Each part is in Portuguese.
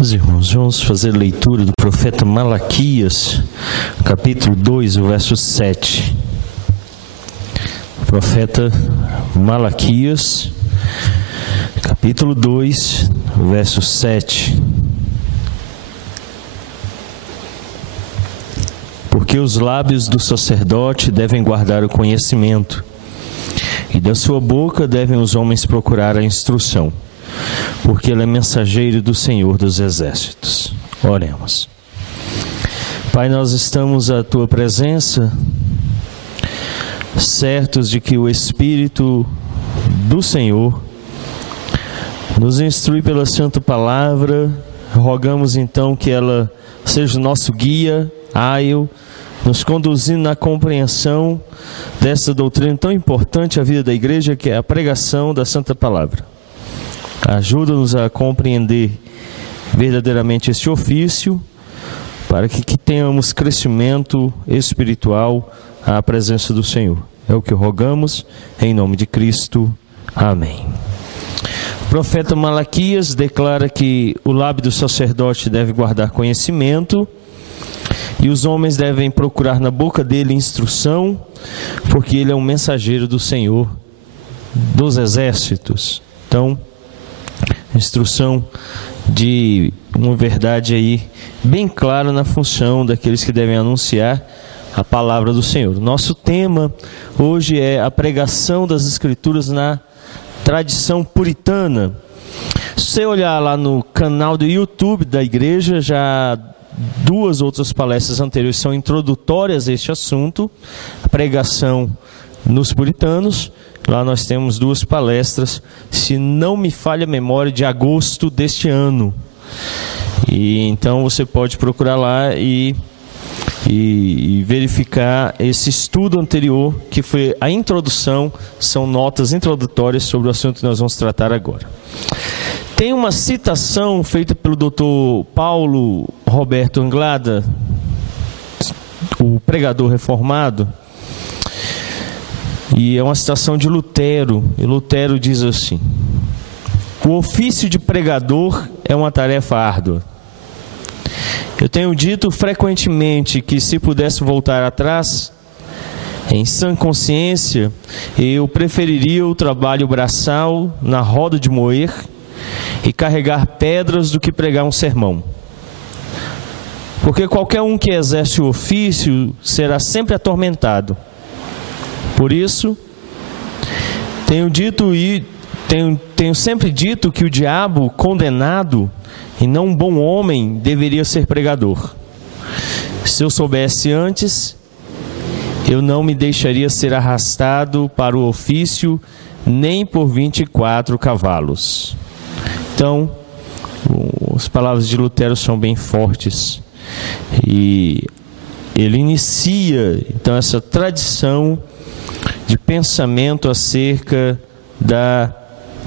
Meus irmãos, vamos fazer a leitura do profeta Malaquias, capítulo 2, o verso 7. Profeta Malaquias, capítulo 2, o verso 7. Porque os lábios do sacerdote devem guardar o conhecimento, e da sua boca devem os homens procurar a instrução, porque ele é mensageiro do Senhor dos Exércitos. Oremos. Pai, nós estamos à Tua presença, certos de que o Espírito do Senhor nos instrui pela Santa Palavra. Rogamos então que ela seja o nosso guia, áil, nos conduzindo na compreensão dessa doutrina tão importante à vida da igreja, que é a pregação da Santa Palavra. Ajuda-nos a compreender verdadeiramente este ofício, para que tenhamos crescimento espiritual à presença do Senhor. É o que rogamos, em nome de Cristo. Amém. O profeta Malaquias declara que o lábio do sacerdote deve guardar conhecimento, e os homens devem procurar na boca dele instrução, porque ele é um mensageiro do Senhor dos Exércitos. Então, instrução de uma verdade aí bem clara na função daqueles que devem anunciar a palavra do Senhor. Nosso tema hoje é a pregação das Escrituras na tradição puritana. Se você olhar lá no canal do YouTube da igreja, já duas outras palestras anteriores são introdutórias a este assunto, a pregação nos puritanos. Lá nós temos duas palestras, se não me falha a memória, de agosto deste ano. E então você pode procurar lá e verificar esse estudo anterior, que foi a introdução, são notas introdutórias sobre o assunto que nós vamos tratar agora. Tem uma citação feita pelo Dr. Paulo Roberto Anglada, o pregador reformado, e é uma citação de Lutero, e Lutero diz assim: o ofício de pregador é uma tarefa árdua. Eu tenho dito frequentemente que, se pudesse voltar atrás, em sã consciência, eu preferiria o trabalho braçal na roda de moer e carregar pedras do que pregar um sermão. Porque qualquer um que exerce o ofício será sempre atormentado. Por isso, tenho sempre dito que o diabo condenado, e não um bom homem, deveria ser pregador. Se eu soubesse antes, eu não me deixaria ser arrastado para o ofício nem por 24 cavalos. Então, as palavras de Lutero são bem fortes. E ele inicia, então, essa tradição de pensamento acerca da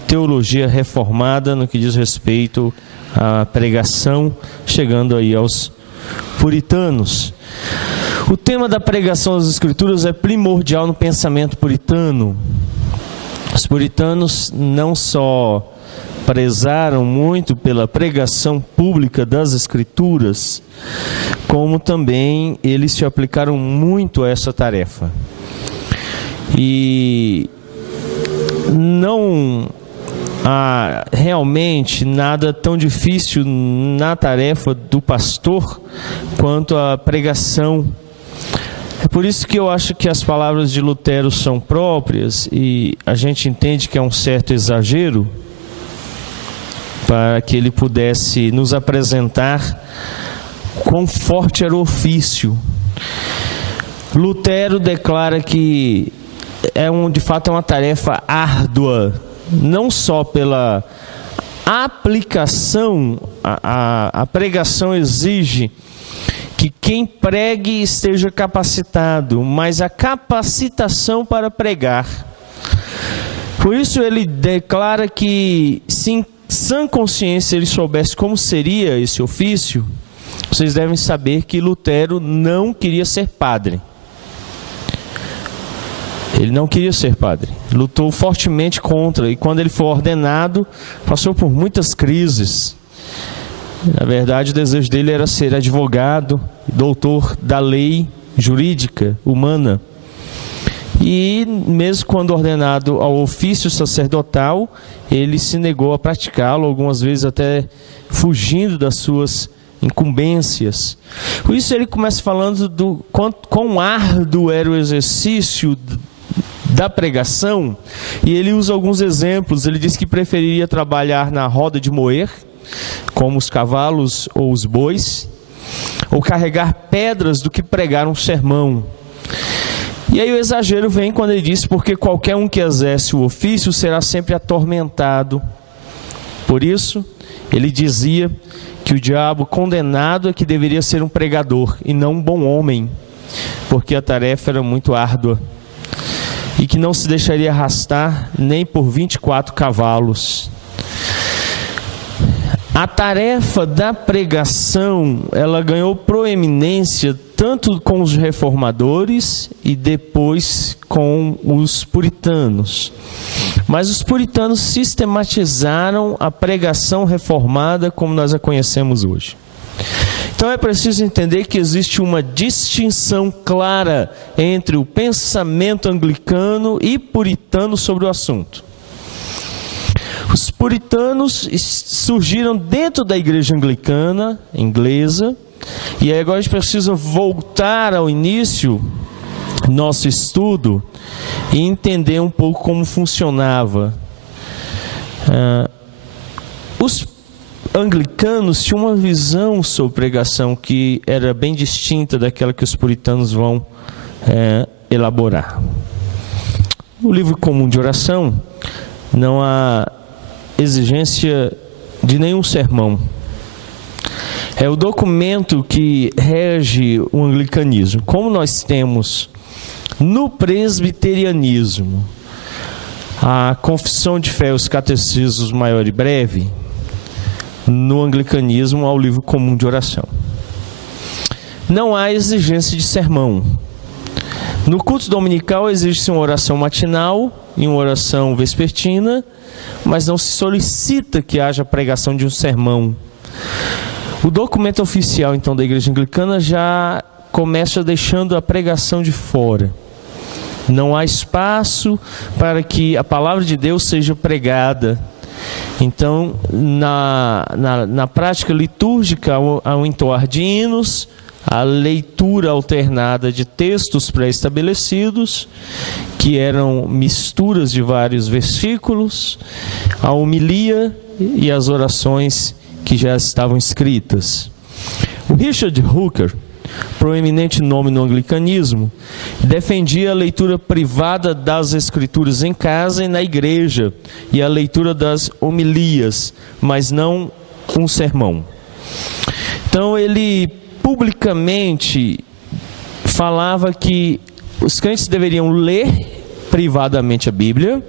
teologia reformada no que diz respeito à pregação, chegando aí aos puritanos. O tema da pregação das Escrituras é primordial no pensamento puritano. Os puritanos não só prezaram muito pela pregação pública das Escrituras, como também eles se aplicaram muito a essa tarefa. E não há realmente nada tão difícil na tarefa do pastor quanto a pregação. É por isso que eu acho que as palavras de Lutero são próprias, e a gente entende que é um certo exagero, para que ele pudesse nos apresentar quão forte era o ofício. Lutero declara que de fato é uma tarefa árdua, não só pela aplicação. A pregação exige que quem pregue esteja capacitado, mas a capacitação para pregar. Por isso ele declara que, se em sã consciência ele soubesse como seria esse ofício, vocês devem saber que Lutero não queria ser padre. Ele não queria ser padre, lutou fortemente contra, e quando ele foi ordenado, passou por muitas crises. Na verdade, o desejo dele era ser advogado, doutor da lei jurídica humana. E mesmo quando ordenado ao ofício sacerdotal, ele se negou a praticá-lo, algumas vezes até fugindo das suas incumbências. Por isso ele começa falando do quão árduo era o exercício da pregação, e ele usa alguns exemplos. Ele diz que preferiria trabalhar na roda de moer, como os cavalos ou os bois, ou carregar pedras do que pregar um sermão. E aí o exagero vem quando ele diz: porque qualquer um que exerce o ofício será sempre atormentado. Por isso, ele dizia que o diabo condenado é que deveria ser um pregador e não um bom homem, porque a tarefa era muito árdua, e que não se deixaria arrastar nem por 24 cavalos. A tarefa da pregação, ela ganhou proeminência tanto com os reformadores e depois com os puritanos. Mas os puritanos sistematizaram a pregação reformada como nós a conhecemos hoje. Então é preciso entender que existe uma distinção clara entre o pensamento anglicano e puritano sobre o assunto. Os puritanos surgiram dentro da igreja anglicana, inglesa, e aí agora a gente precisa voltar ao início do nosso estudo e entender um pouco como funcionava. Os anglicanos tinham uma visão sobre pregação que era bem distinta daquela que os puritanos vão elaborar. No livro comum de oração, não há exigência de nenhum sermão. É o documento que rege o anglicanismo. Como nós temos no presbiterianismo a confissão de fé e os catecismos maior e breve, no anglicanismo há o livro comum de oração. Não há exigência de sermão. No culto dominical existe uma oração matinal e uma oração vespertina, mas não se solicita que haja pregação de um sermão. O documento oficial, então, da Igreja Anglicana já começa deixando a pregação de fora. Não há espaço para que a palavra de Deus seja pregada. Então, na prática litúrgica, ao entoar de hinos, a leitura alternada de textos pré-estabelecidos, que eram misturas de vários versículos, a homilia e as orações que já estavam escritas. O Richard Hooker, proeminente nome no anglicanismo, defendia a leitura privada das escrituras em casa e na igreja, e a leitura das homilias, mas não um sermão. Então ele publicamente falava que os crentes deveriam ler privadamente a Bíblia,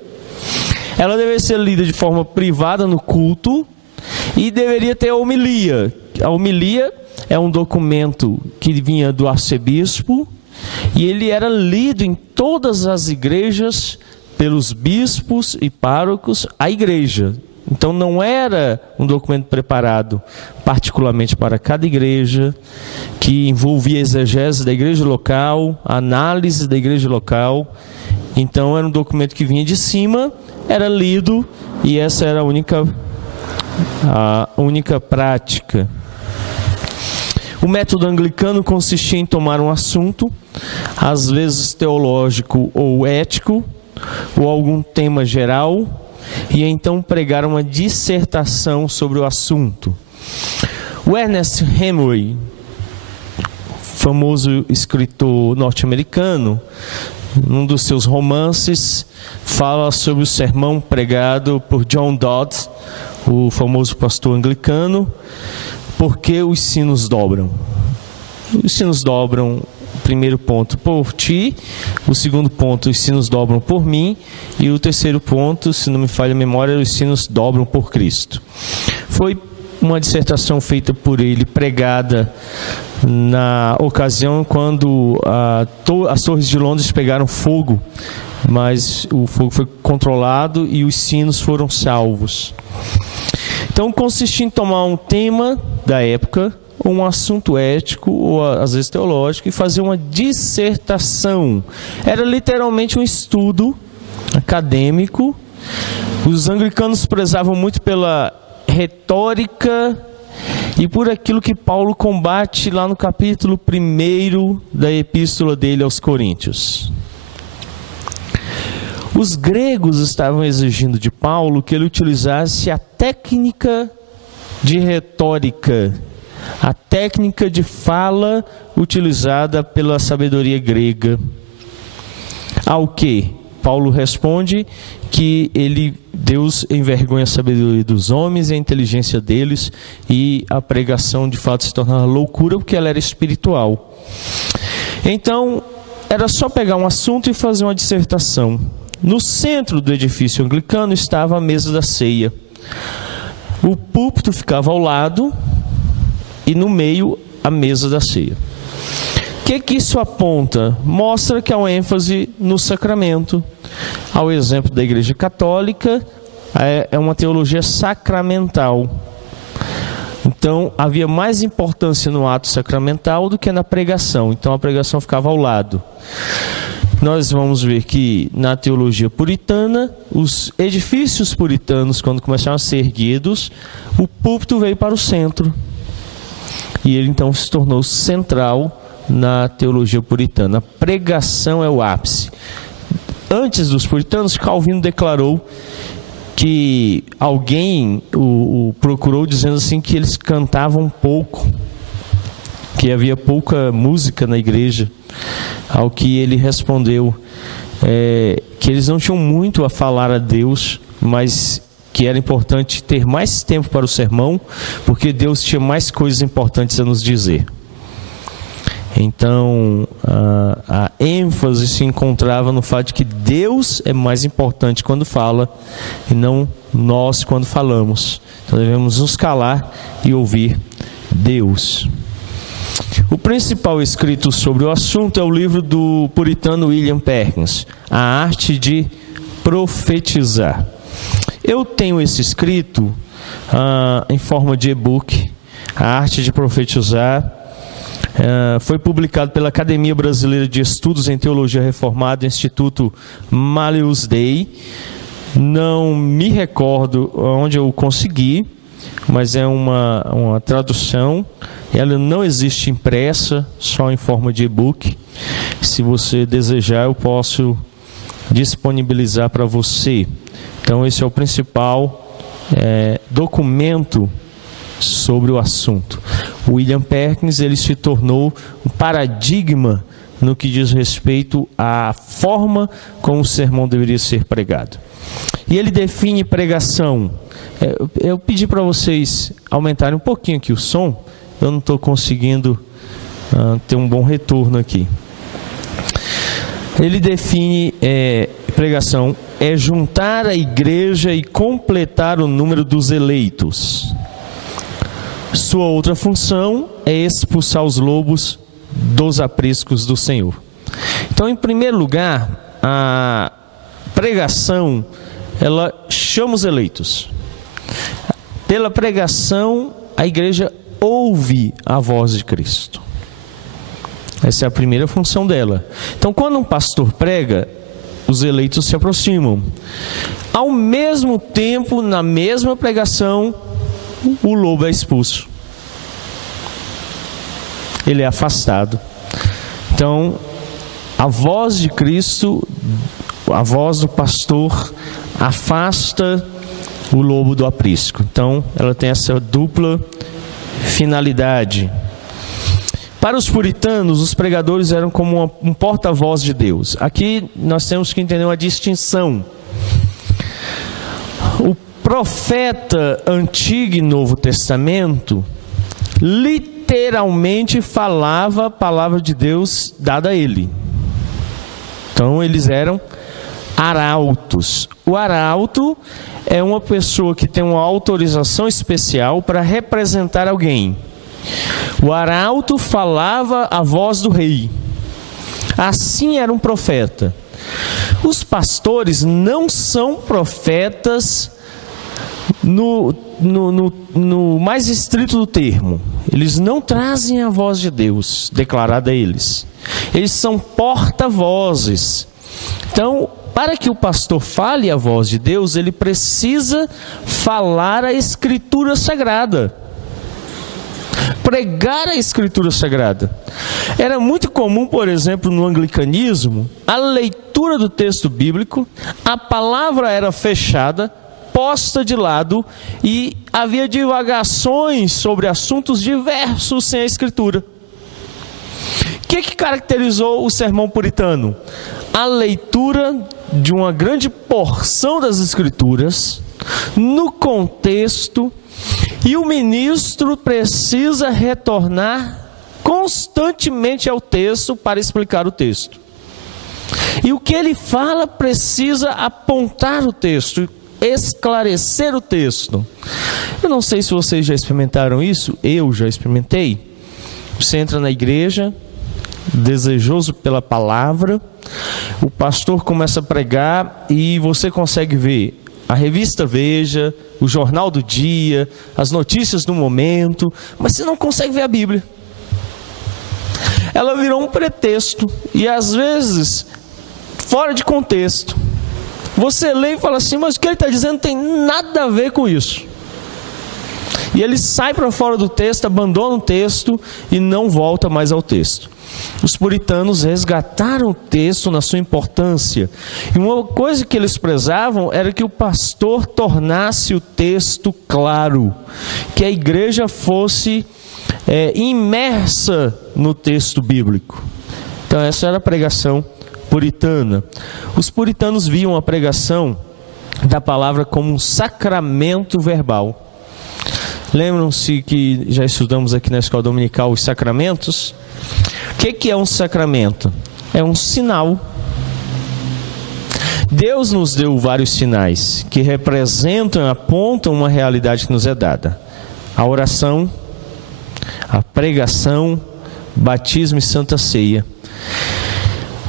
ela deveria ser lida de forma privada no culto, e deveria ter a homilia. A homilia é um documento que vinha do arcebispo, e ele era lido em todas as igrejas pelos bispos e párocos, a igreja. Então não era um documento preparado particularmente para cada igreja, que envolvia a exegese da igreja local, a análise da igreja local. Então era um documento que vinha de cima, era lido, e essa era a única prática. O método anglicano consistia em tomar um assunto, às vezes teológico ou ético, ou algum tema geral, e então pregar uma dissertação sobre o assunto. O Ernest Hemingway, famoso escritor norte-americano, num dos seus romances, fala sobre o sermão pregado por John Dodd, o famoso pastor anglicano. Por que os sinos dobram? Os sinos dobram, primeiro ponto, por ti. O segundo ponto, os sinos dobram por mim. E o terceiro ponto, se não me falha a memória, os sinos dobram por Cristo. Foi uma dissertação feita por ele, pregada na ocasião quando as torres de Londres pegaram fogo, mas o fogo foi controlado e os sinos foram salvos. Então consistia em tomar um tema da época, um assunto ético ou às vezes teológico, e fazer uma dissertação. Era literalmente um estudo acadêmico. Os anglicanos prezavam muito pela retórica e por aquilo que Paulo combate lá no capítulo 1 da epístola dele aos Coríntios. Os gregos estavam exigindo de Paulo que ele utilizasse a técnica de retórica, a técnica de fala utilizada pela sabedoria grega. Ao que Paulo responde que Deus envergonha a sabedoria dos homens e a inteligência deles, e a pregação de fato se tornava loucura porque ela era espiritual. Então era só pegar um assunto e fazer uma dissertação. No centro do edifício anglicano estava a mesa da ceia. O púlpito ficava ao lado e no meio a mesa da ceia. O que isso aponta? Mostra que há uma ênfase no sacramento. Ao exemplo da Igreja Católica, é uma teologia sacramental. Então, havia mais importância no ato sacramental do que na pregação. Então, a pregação ficava ao lado. Nós vamos ver que na teologia puritana, os edifícios puritanos, quando começaram a ser erguidos, o púlpito veio para o centro. E ele então se tornou central na teologia puritana. A pregação é o ápice. Antes dos puritanos, Calvino declarou que alguém o procurou dizendo assim que eles cantavam pouco, que havia pouca música na igreja. Ao que ele respondeu que eles não tinham muito a falar a Deus, mas que era importante ter mais tempo para o sermão, porque Deus tinha mais coisas importantes a nos dizer. Então, a ênfase se encontrava no fato de que Deus é mais importante quando fala, e não nós quando falamos. Então devemos nos calar e ouvir Deus. O principal escrito sobre o assunto é o livro do puritano William Perkins, A Arte de Profetizar. Eu tenho esse escrito em forma de e-book, A Arte de Profetizar. Foi publicado pela Academia Brasileira de Estudos em Teologia Reformada, Instituto Malleus Dei. Não me recordo onde eu consegui, mas é uma tradução. Ela não existe impressa, só em forma de e-book. Se você desejar, eu posso disponibilizar para você. Então, esse é o principal documento sobre o assunto. William Perkins, ele se tornou um paradigma no que diz respeito à forma como o sermão deveria ser pregado. E ele define pregação. Eu pedi para vocês aumentarem um pouquinho aqui o som. Eu não estou conseguindo ter um bom retorno aqui. Ele define pregação é juntar a igreja e completar o número dos eleitos. Sua outra função é expulsar os lobos dos apriscos do Senhor. Então, em primeiro lugar, a pregação, ela chama os eleitos. Pela pregação, a igreja ouve a voz de Cristo. Essa é a primeira função dela. Então, quando um pastor prega, os eleitos se aproximam. Ao mesmo tempo, na mesma pregação, o lobo é expulso. Ele é afastado. Então, a voz de Cristo, a voz do pastor, afasta o lobo do aprisco. Então, ela tem essa dupla finalidade. Para os puritanos, os pregadores eram como um porta-voz de Deus. Aqui nós temos que entender uma distinção. O profeta Antigo e Novo Testamento literalmente falava a palavra de Deus dada a ele. Então eles eram arautos. O arauto é uma pessoa que tem uma autorização especial para representar alguém. O arauto falava a voz do rei. Assim era um profeta. Os pastores não são profetas no no mais estrito do termo, eles não trazem a voz de Deus declarada a eles. Eles são porta-vozes. Então, para que o pastor fale a voz de Deus, ele precisa falar a Escritura Sagrada. Pregar a Escritura Sagrada. Era muito comum, por exemplo, no anglicanismo, a leitura do texto bíblico, a palavra era fechada, posta de lado, e havia divagações sobre assuntos diversos sem a Escritura. O que caracterizou o sermão puritano? A leitura de uma grande porção das Escrituras, no contexto, e o ministro precisa retornar constantemente ao texto para explicar o texto. E o que ele fala precisa apontar o texto, esclarecer o texto. Eu não sei se vocês já experimentaram isso, eu já experimentei. Você entra na igreja, desejoso pela palavra, o pastor começa a pregar e você consegue ver a revista Veja, o jornal do dia, as notícias do momento, mas você não consegue ver a Bíblia. Ela virou um pretexto e às vezes fora de contexto. Você lê e fala assim, mas o que ele está dizendo não tem nada a ver com isso. E ele sai para fora do texto, abandona o texto e não volta mais ao texto. Os puritanos resgataram o texto na sua importância. E uma coisa que eles prezavam era que o pastor tornasse o texto claro, que a igreja fosse imersa no texto bíblico. Então essa era a pregação puritana. Os puritanos viam a pregação da palavra como um sacramento verbal. Lembram-se que já estudamos aqui na escola dominical os sacramentos? O que é um sacramento? É um sinal. Deus nos deu vários sinais que representam e apontam uma realidade que nos é dada. A oração, a pregação, batismo e santa ceia.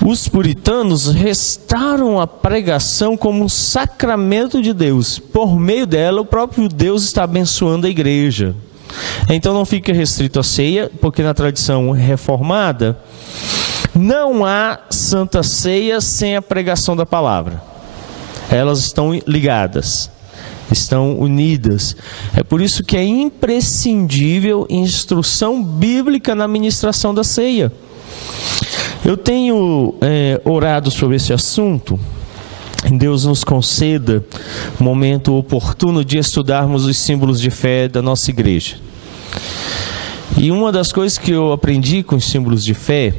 Os puritanos restaram a pregação como um sacramento de Deus. Por meio dela, o próprio Deus está abençoando a igreja. Então não fica restrito à ceia, porque na tradição reformada não há santa ceia sem a pregação da palavra. Elas estão ligadas, estão unidas. É por isso que é imprescindível instrução bíblica na ministração da ceia. Eu tenho orado sobre esse assunto. Deus nos conceda um momento oportuno de estudarmos os símbolos de fé da nossa igreja. E uma das coisas que eu aprendi com os símbolos de fé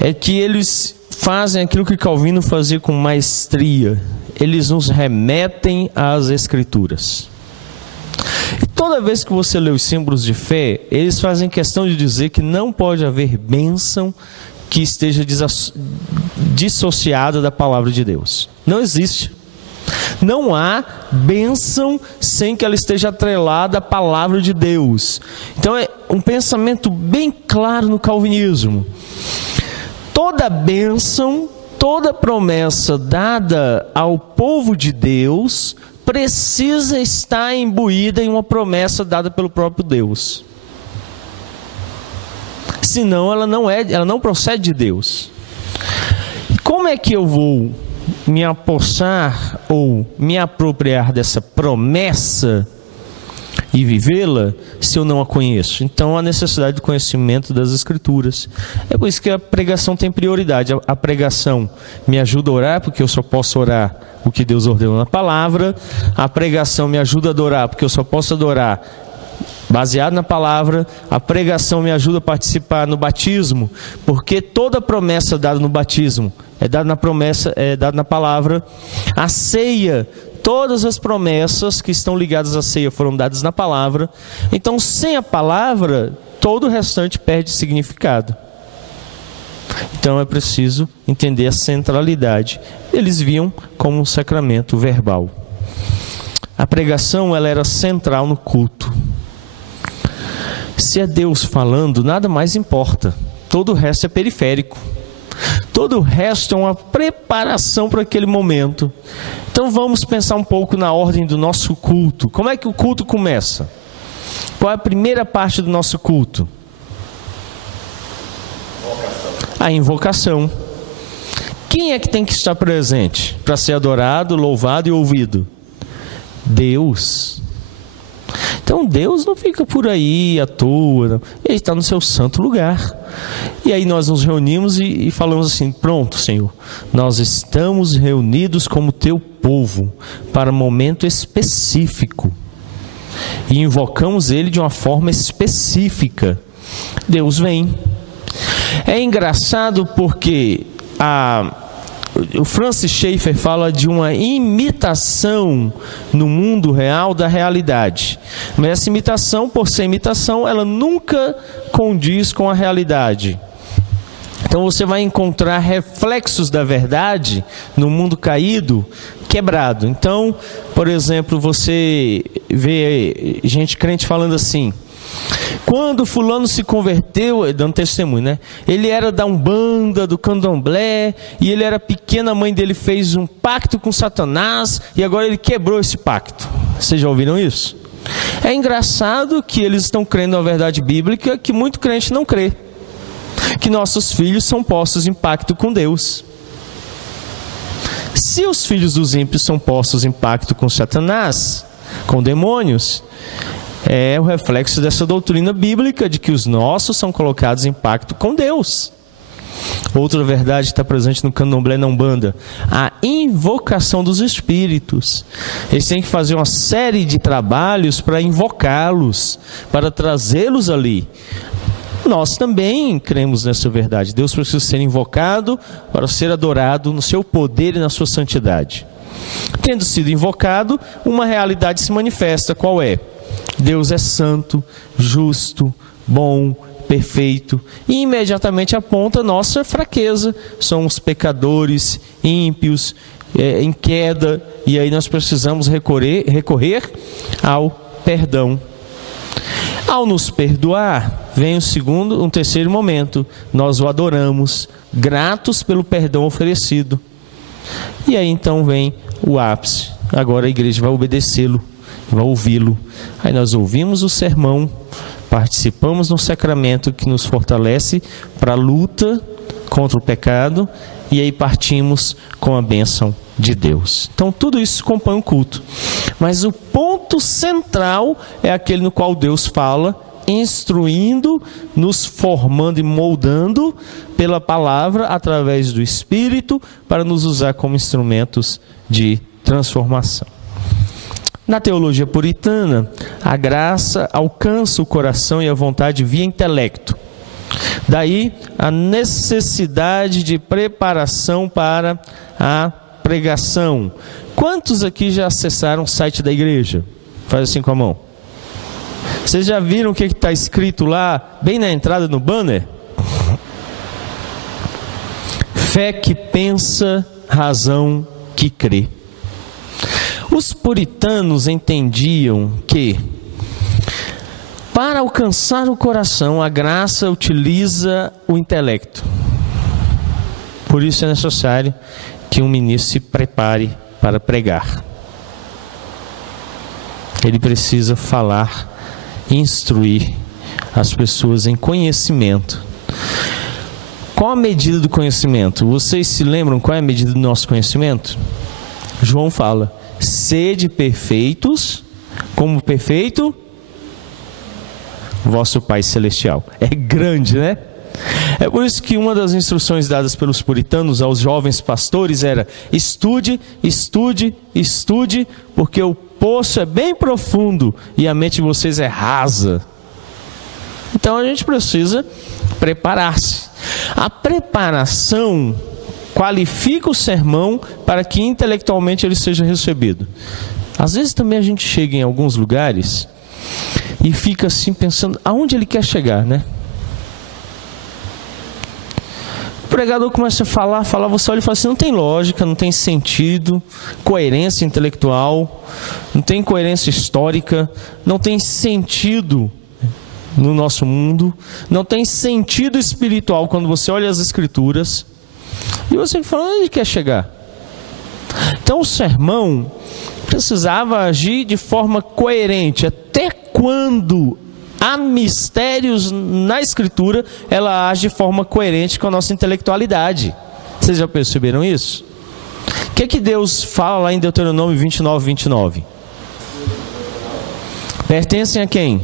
é que eles fazem aquilo que Calvino fazia com maestria. Eles nos remetem às Escrituras. E toda vez que você lê os símbolos de fé, eles fazem questão de dizer que não pode haver bênção que esteja dissociada da palavra de Deus. Não existe. Não há bênção sem que ela esteja atrelada à palavra de Deus. Então é um pensamento bem claro no calvinismo. Toda bênção, toda promessa dada ao povo de Deus precisa estar imbuída em uma promessa dada pelo próprio Deus. Senão ela não procede de Deus. Como é que eu vou me apossar ou me apropriar dessa promessa e vivê-la se eu não a conheço? Então há necessidade do conhecimento das Escrituras. É por isso que a pregação tem prioridade. A pregação me ajuda a orar, porque eu só posso orar o que Deus ordenou na palavra. A pregação me ajuda a adorar, porque eu só posso adorar baseado na palavra. A pregação me ajuda a participar no batismo, porque toda promessa dada no batismo é dada na promessa, é dada na palavra. A ceia, todas as promessas que estão ligadas à ceia foram dadas na palavra. Então, sem a palavra, todo o restante perde significado. Então é preciso entender a centralidade. Eles viam como um sacramento verbal. A pregação, ela era central no culto. Se é Deus falando, nada mais importa. Todo o resto é periférico. Todo o resto é uma preparação para aquele momento. Então vamos pensar um pouco na ordem do nosso culto. Como é que o culto começa? Qual é a primeira parte do nosso culto? A invocação. Quem é que tem que estar presente para ser adorado, louvado e ouvido? Deus. Então Deus não fica por aí à toa, não. Ele está no seu santo lugar. E aí nós nos reunimos e falamos assim: pronto, Senhor, nós estamos reunidos como teu povo para um momento específico e invocamos Ele de uma forma específica. Deus vem. É engraçado porque o Francis Schaeffer fala de uma imitação no mundo real da realidade. Mas essa imitação, por ser imitação, ela nunca condiz com a realidade. Então você vai encontrar reflexos da verdade no mundo caído, quebrado. Então, por exemplo, você vê gente crente falando assim: quando fulano se converteu, dando testemunho, né? Ele era da Umbanda, do Candomblé, e ele era pequeno, a mãe dele fez um pacto com Satanás, e agora ele quebrou esse pacto. Vocês já ouviram isso? É engraçado que eles estão crendo na verdade bíblica que muito crente não crê. Que nossos filhos são postos em pacto com Deus. Se os filhos dos ímpios são postos em pacto com Satanás, com demônios, é o reflexo dessa doutrina bíblica de que os nossos são colocados em pacto com Deus. Outra verdade está presente no Candomblé, na Umbanda: a invocação dos espíritos. Eles têm que fazer uma série de trabalhos para invocá-los, para trazê-los ali. Nós também cremos nessa verdade. Deus precisa ser invocado para ser adorado no seu poder e na sua santidade. Tendo sido invocado, uma realidade se manifesta. Qual é? Deus é santo, justo, bom, perfeito, e imediatamente aponta nossa fraqueza. Somos pecadores, ímpios, em queda, e aí nós precisamos recorrer ao perdão. Ao nos perdoar, vem um terceiro momento: nós o adoramos, gratos pelo perdão oferecido. E aí então vem o ápice: agora a igreja vai obedecê-lo, vai ouvi-lo. Aí nós ouvimos o sermão, participamos no sacramento que nos fortalece para a luta contra o pecado, e aí partimos com a bênção de Deus. Então tudo isso compõe um culto, mas o ponto central é aquele no qual Deus fala, instruindo, nos formando e moldando pela palavra, através do Espírito, para nos usar como instrumentos de transformação. Na teologia puritana, a graça alcança o coração e a vontade via intelecto. Daí a necessidade de preparação para a pregação. Quantos aqui já acessaram o site da igreja? Faz assim com a mão. Vocês já viram o que está escrito lá, bem na entrada no banner? Fé que pensa, razão que crê. Os puritanos entendiam que, para alcançar o coração, a graça utiliza o intelecto. Por isso é necessário que um ministro se prepare para pregar. Ele precisa falar, instruir as pessoas em conhecimento. Qual a medida do conhecimento? Vocês se lembram qual é a medida do nosso conhecimento? João fala: sede perfeitos, como perfeito vosso Pai Celestial. É grande, né? É por isso que uma das instruções dadas pelos puritanos aos jovens pastores era: estude, estude, estude, porque o poço é bem profundo e a mente de vocês é rasa. Então a gente precisa preparar-se. A preparação qualifica o sermão para que intelectualmente ele seja recebido. Às vezes também a gente chega em alguns lugares e fica assim pensando aonde ele quer chegar, né? O pregador começa a falar, você olha e fala assim: não tem lógica, não tem sentido, coerência intelectual, não tem coerência histórica, não tem sentido no nosso mundo, não tem sentido espiritual quando você olha as escrituras, e você fala: onde ele quer chegar? Então Então o sermão precisava agir de forma coerente. Até quando há mistérios na Escritura, ela age de forma coerente com a nossa intelectualidade. Vocês já perceberam isso? O que Deus fala lá em Deuteronômio 29, 29? Pertencem a quem?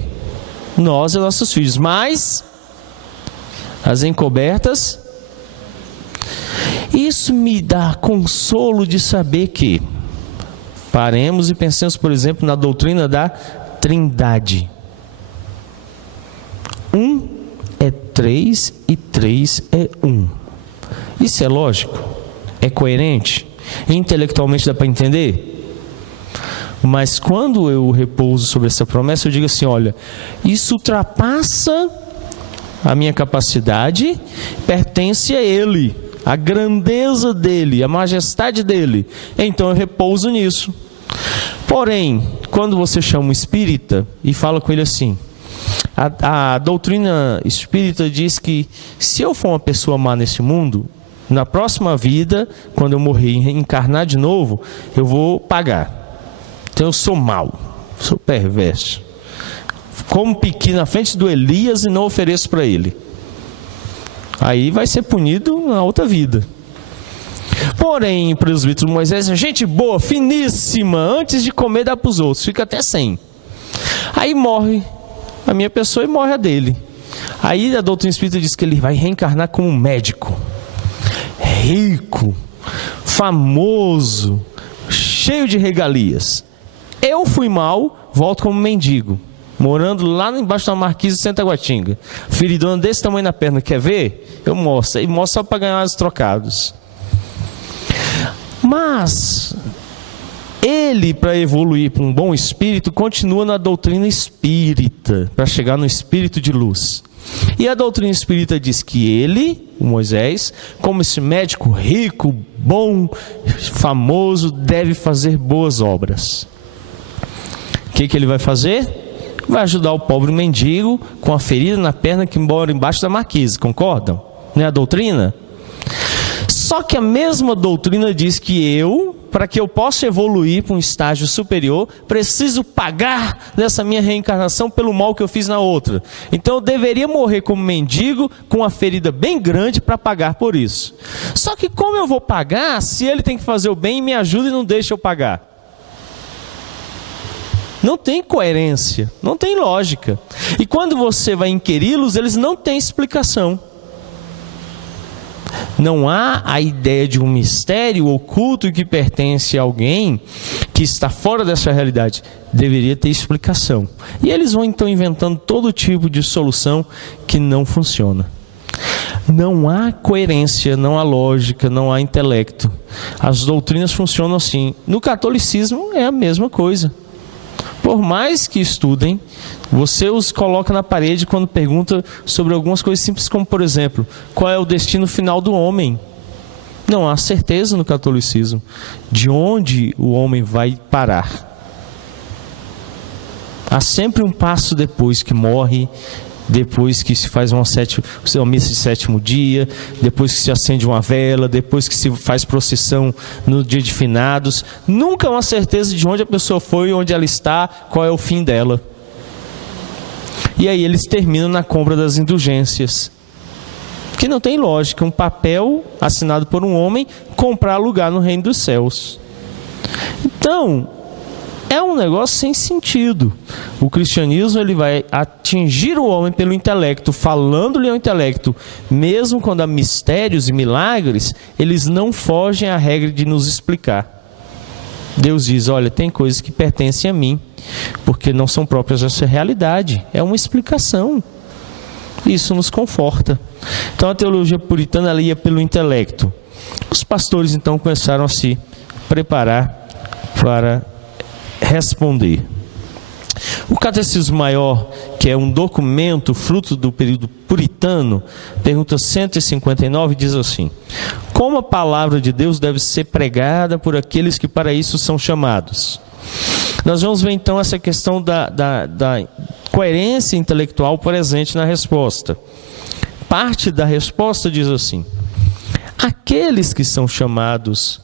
Nós e nossos filhos. Mas as encobertas, isso me dá consolo de saber que paremos e pensemos, por exemplo, na doutrina da Trindade. 1 é 3 e 3 é 1. Isso é lógico? É coerente? Intelectualmente dá para entender? Mas quando eu repouso sobre essa promessa, eu digo assim, olha, isso ultrapassa a minha capacidade, pertence a Ele, a grandeza dEle, a majestade dEle. Então eu repouso nisso. Porém, quando você chama um espírita e fala com ele assim, a doutrina espírita diz que se eu for uma pessoa má nesse mundo, na próxima vida, quando eu morrer e reencarnar de novo, eu vou pagar. Então eu sou mau, sou perverso. Como piqui na frente do Elias e não ofereço para ele. Aí vai ser punido na outra vida. Porém, o presbítero Moisés é gente boa, finíssima, antes de comer dá para os outros, fica até sem. Aí morre a minha pessoa e morre a dele. Aí a doutrina espírita diz que ele vai reencarnar como um médico, rico, famoso, cheio de regalias. Eu fui mal, volto como mendigo, morando lá embaixo da marquise de Santa Guatinga, feridona desse tamanho na perna, quer ver? Eu mostro, e mostro só para ganhar os trocados. Mas ele, para evoluir para um bom espírito, continua na doutrina espírita, para chegar no espírito de luz. E a doutrina espírita diz que ele, o Moisés, como esse médico rico, bom, famoso, deve fazer boas obras. O que ele vai fazer? Vai ajudar o pobre mendigo com a ferida na perna que mora embaixo da marquise, concordam? Não é a doutrina? Só que a mesma doutrina diz que eu, para que eu possa evoluir para um estágio superior, preciso pagar nessa minha reencarnação pelo mal que eu fiz na outra. Então eu deveria morrer como mendigo, com uma ferida bem grande, para pagar por isso. Só que como eu vou pagar, se ele tem que fazer o bem e me ajuda e não deixa eu pagar? Não tem coerência, não tem lógica. E quando você vai inquiri-los, eles não têm explicação. Não há a ideia de um mistério oculto que pertence a alguém que está fora dessa realidade. Deveria ter explicação. E eles vão então inventando todo tipo de solução que não funciona. Não há coerência, não há lógica, não há intelecto. As doutrinas funcionam assim. No catolicismo é a mesma coisa. Por mais que estudem, você os coloca na parede quando pergunta sobre algumas coisas simples, como por exemplo, qual é o destino final do homem? Não há certeza no catolicismo de onde o homem vai parar. Há sempre um passo depois que morre, depois que se faz uma missa de sétimo dia, depois que se acende uma vela, depois que se faz procissão no dia de finados. Nunca há uma certeza de onde a pessoa foi, onde ela está, qual é o fim dela. E aí eles terminam na compra das indulgências, que não tem lógica, um papel assinado por um homem comprar lugar no reino dos céus. Então, é um negócio sem sentido. O cristianismo ele vai atingir o homem pelo intelecto, falando-lhe ao intelecto, mesmo quando há mistérios e milagres, eles não fogem à regra de nos explicar. Deus diz, olha, tem coisas que pertencem a mim, porque não são próprias dessa realidade. É uma explicação. Isso nos conforta. Então a teologia puritana ela ia pelo intelecto. Os pastores então começaram a se preparar para responder. O Catecismo Maior, que é um documento fruto do período puritano, pergunta 159, diz assim: como a palavra de Deus deve ser pregada por aqueles que para isso são chamados? Nós vamos ver então essa questão da coerência intelectual presente na resposta. Parte da resposta diz assim: aqueles que são chamados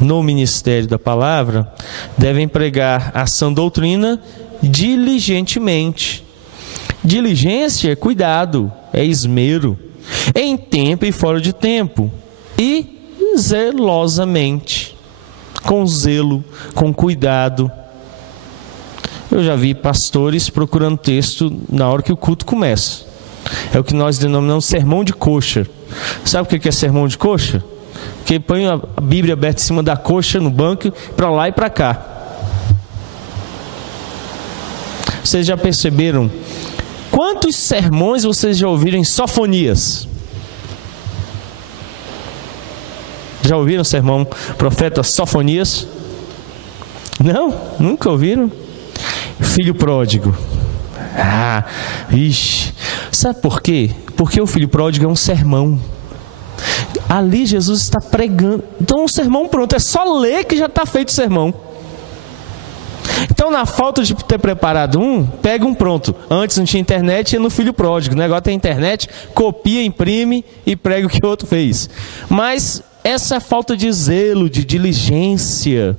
no ministério da palavra devem pregar a sã doutrina diligentemente. Diligência é cuidado, é esmero, em tempo e fora de tempo, e zelosamente, com zelo, com cuidado. Eu já vi pastores procurando texto na hora que o culto começa. É o que nós denominamos sermão de coxa. Sabe o que é sermão de coxa? Que põe a Bíblia aberta em cima da coxa no banco, para lá e para cá. Vocês já perceberam quantos sermões vocês já ouviram em Sofonias? Já ouviram o sermão profeta Sofonias? Não? Nunca ouviram? Filho pródigo. Sabe por quê? Porque o filho pródigo é um sermão. Ali Jesus está pregando. Então o sermão pronto, é só ler que já está feito o sermão. Então, na falta de ter preparado pega um pronto. Antes não tinha internet, ia no filho pródigo. O negócio tem internet, copia, imprime e prega o que o outro fez. Mas essa é falta de zelo, de diligência.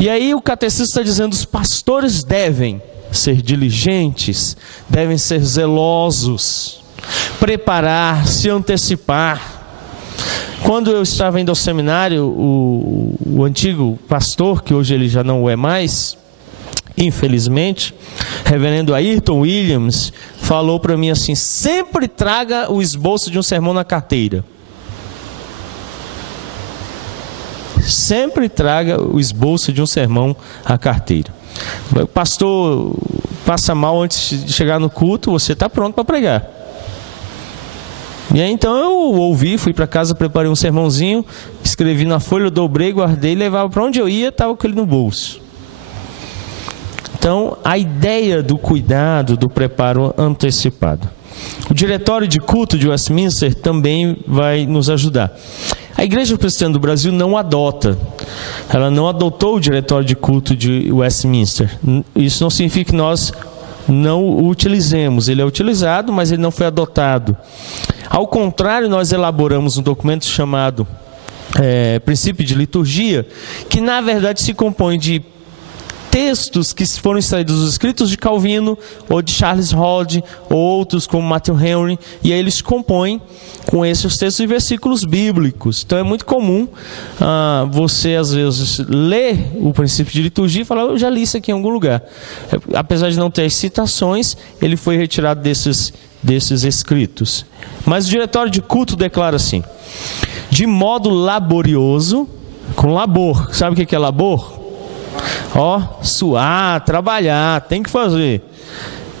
E aí o catecismo está dizendo: os pastores devem ser diligentes, devem ser zelosos, preparar, se antecipar. Quando eu estava indo ao seminário, o antigo pastor, que hoje ele já não é mais, infelizmente, reverendo Ayrton Williams, falou para mim assim: sempre traga o esboço de um sermão na carteira. Sempre traga o esboço de um sermão à carteira. O pastor passa mal antes de chegar no culto, você está pronto para pregar. E aí então eu ouvi, fui para casa, preparei um sermãozinho, escrevi na folha, dobrei, guardei, levava para onde eu ia, estava com ele no bolso. Então, a ideia do cuidado, do preparo antecipado. O diretório de culto de Westminster também vai nos ajudar. A Igreja Presbiteriana do Brasil não adota. Ela não adotou o diretório de culto de Westminster. Isso não significa que nós não o utilizemos. Ele é utilizado, mas ele não foi adotado. Ao contrário, nós elaboramos um documento chamado Princípio de Liturgia, que na verdade se compõe de textos que foram extraídos dos escritos de Calvino, ou de Charles Hodge, ou outros como Matthew Henry, e aí eles compõem com esses textos e versículos bíblicos. Então é muito comum você às vezes ler o princípio de liturgia e falar: eu já li isso aqui em algum lugar. Apesar de não ter as citações, ele foi retirado desses escritos. Mas o diretório de culto declara assim: de modo laborioso, com labor. Sabe o que é labor? Suar, trabalhar, tem que fazer.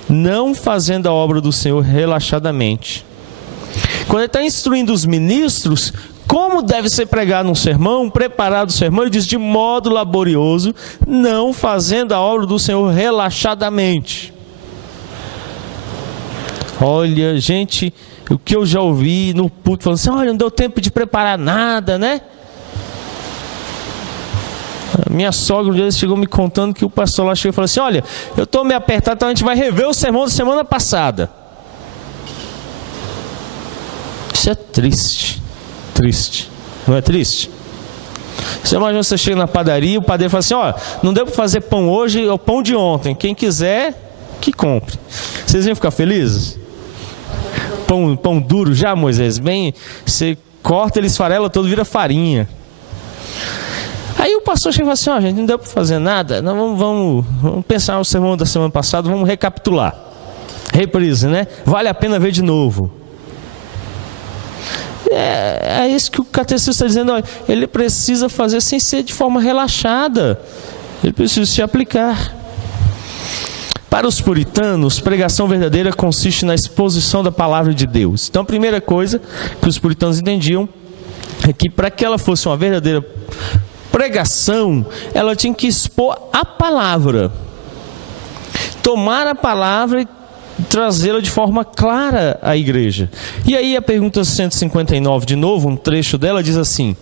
Não fazendo a obra do Senhor relaxadamente. Quando ele está instruindo os ministros como deve ser pregado um sermão, preparado o sermão, ele diz: de modo laborioso, não fazendo a obra do Senhor relaxadamente. Olha, gente, o que eu já ouvi no púlpito falando assim: olha, não deu tempo de preparar nada, né? A minha sogra um dia chegou me contando que o pastor lá chegou e falou assim: olha, eu estou meio apertado, então a gente vai rever o sermão da semana passada. Isso é triste. Triste. Não é triste? Você imagina, você chega na padaria, o padeiro fala assim: ó, não deu para fazer pão hoje, é o pão de ontem. Quem quiser, que compre. Vocês iam ficar felizes? Pão duro já, Moisés? Bem, você corta, ele esfarela todo, vira farinha. Aí o pastor chega e fala assim: ó, gente, não deu para fazer nada, não, vamos pensar no sermão da semana passada, vamos recapitular. Reprise, né? Vale a pena ver de novo. É isso que o catecismo está dizendo. Olha, ele precisa fazer sem ser de forma relaxada. Ele precisa se aplicar. Para os puritanos, pregação verdadeira consiste na exposição da palavra de Deus. Então a primeira coisa que os puritanos entendiam é que para que ela fosse uma verdadeira pregação, ela tinha que expor a palavra, tomar a palavra e trazê-la de forma clara à igreja. E aí a pergunta 159, de novo, um trecho dela diz assim: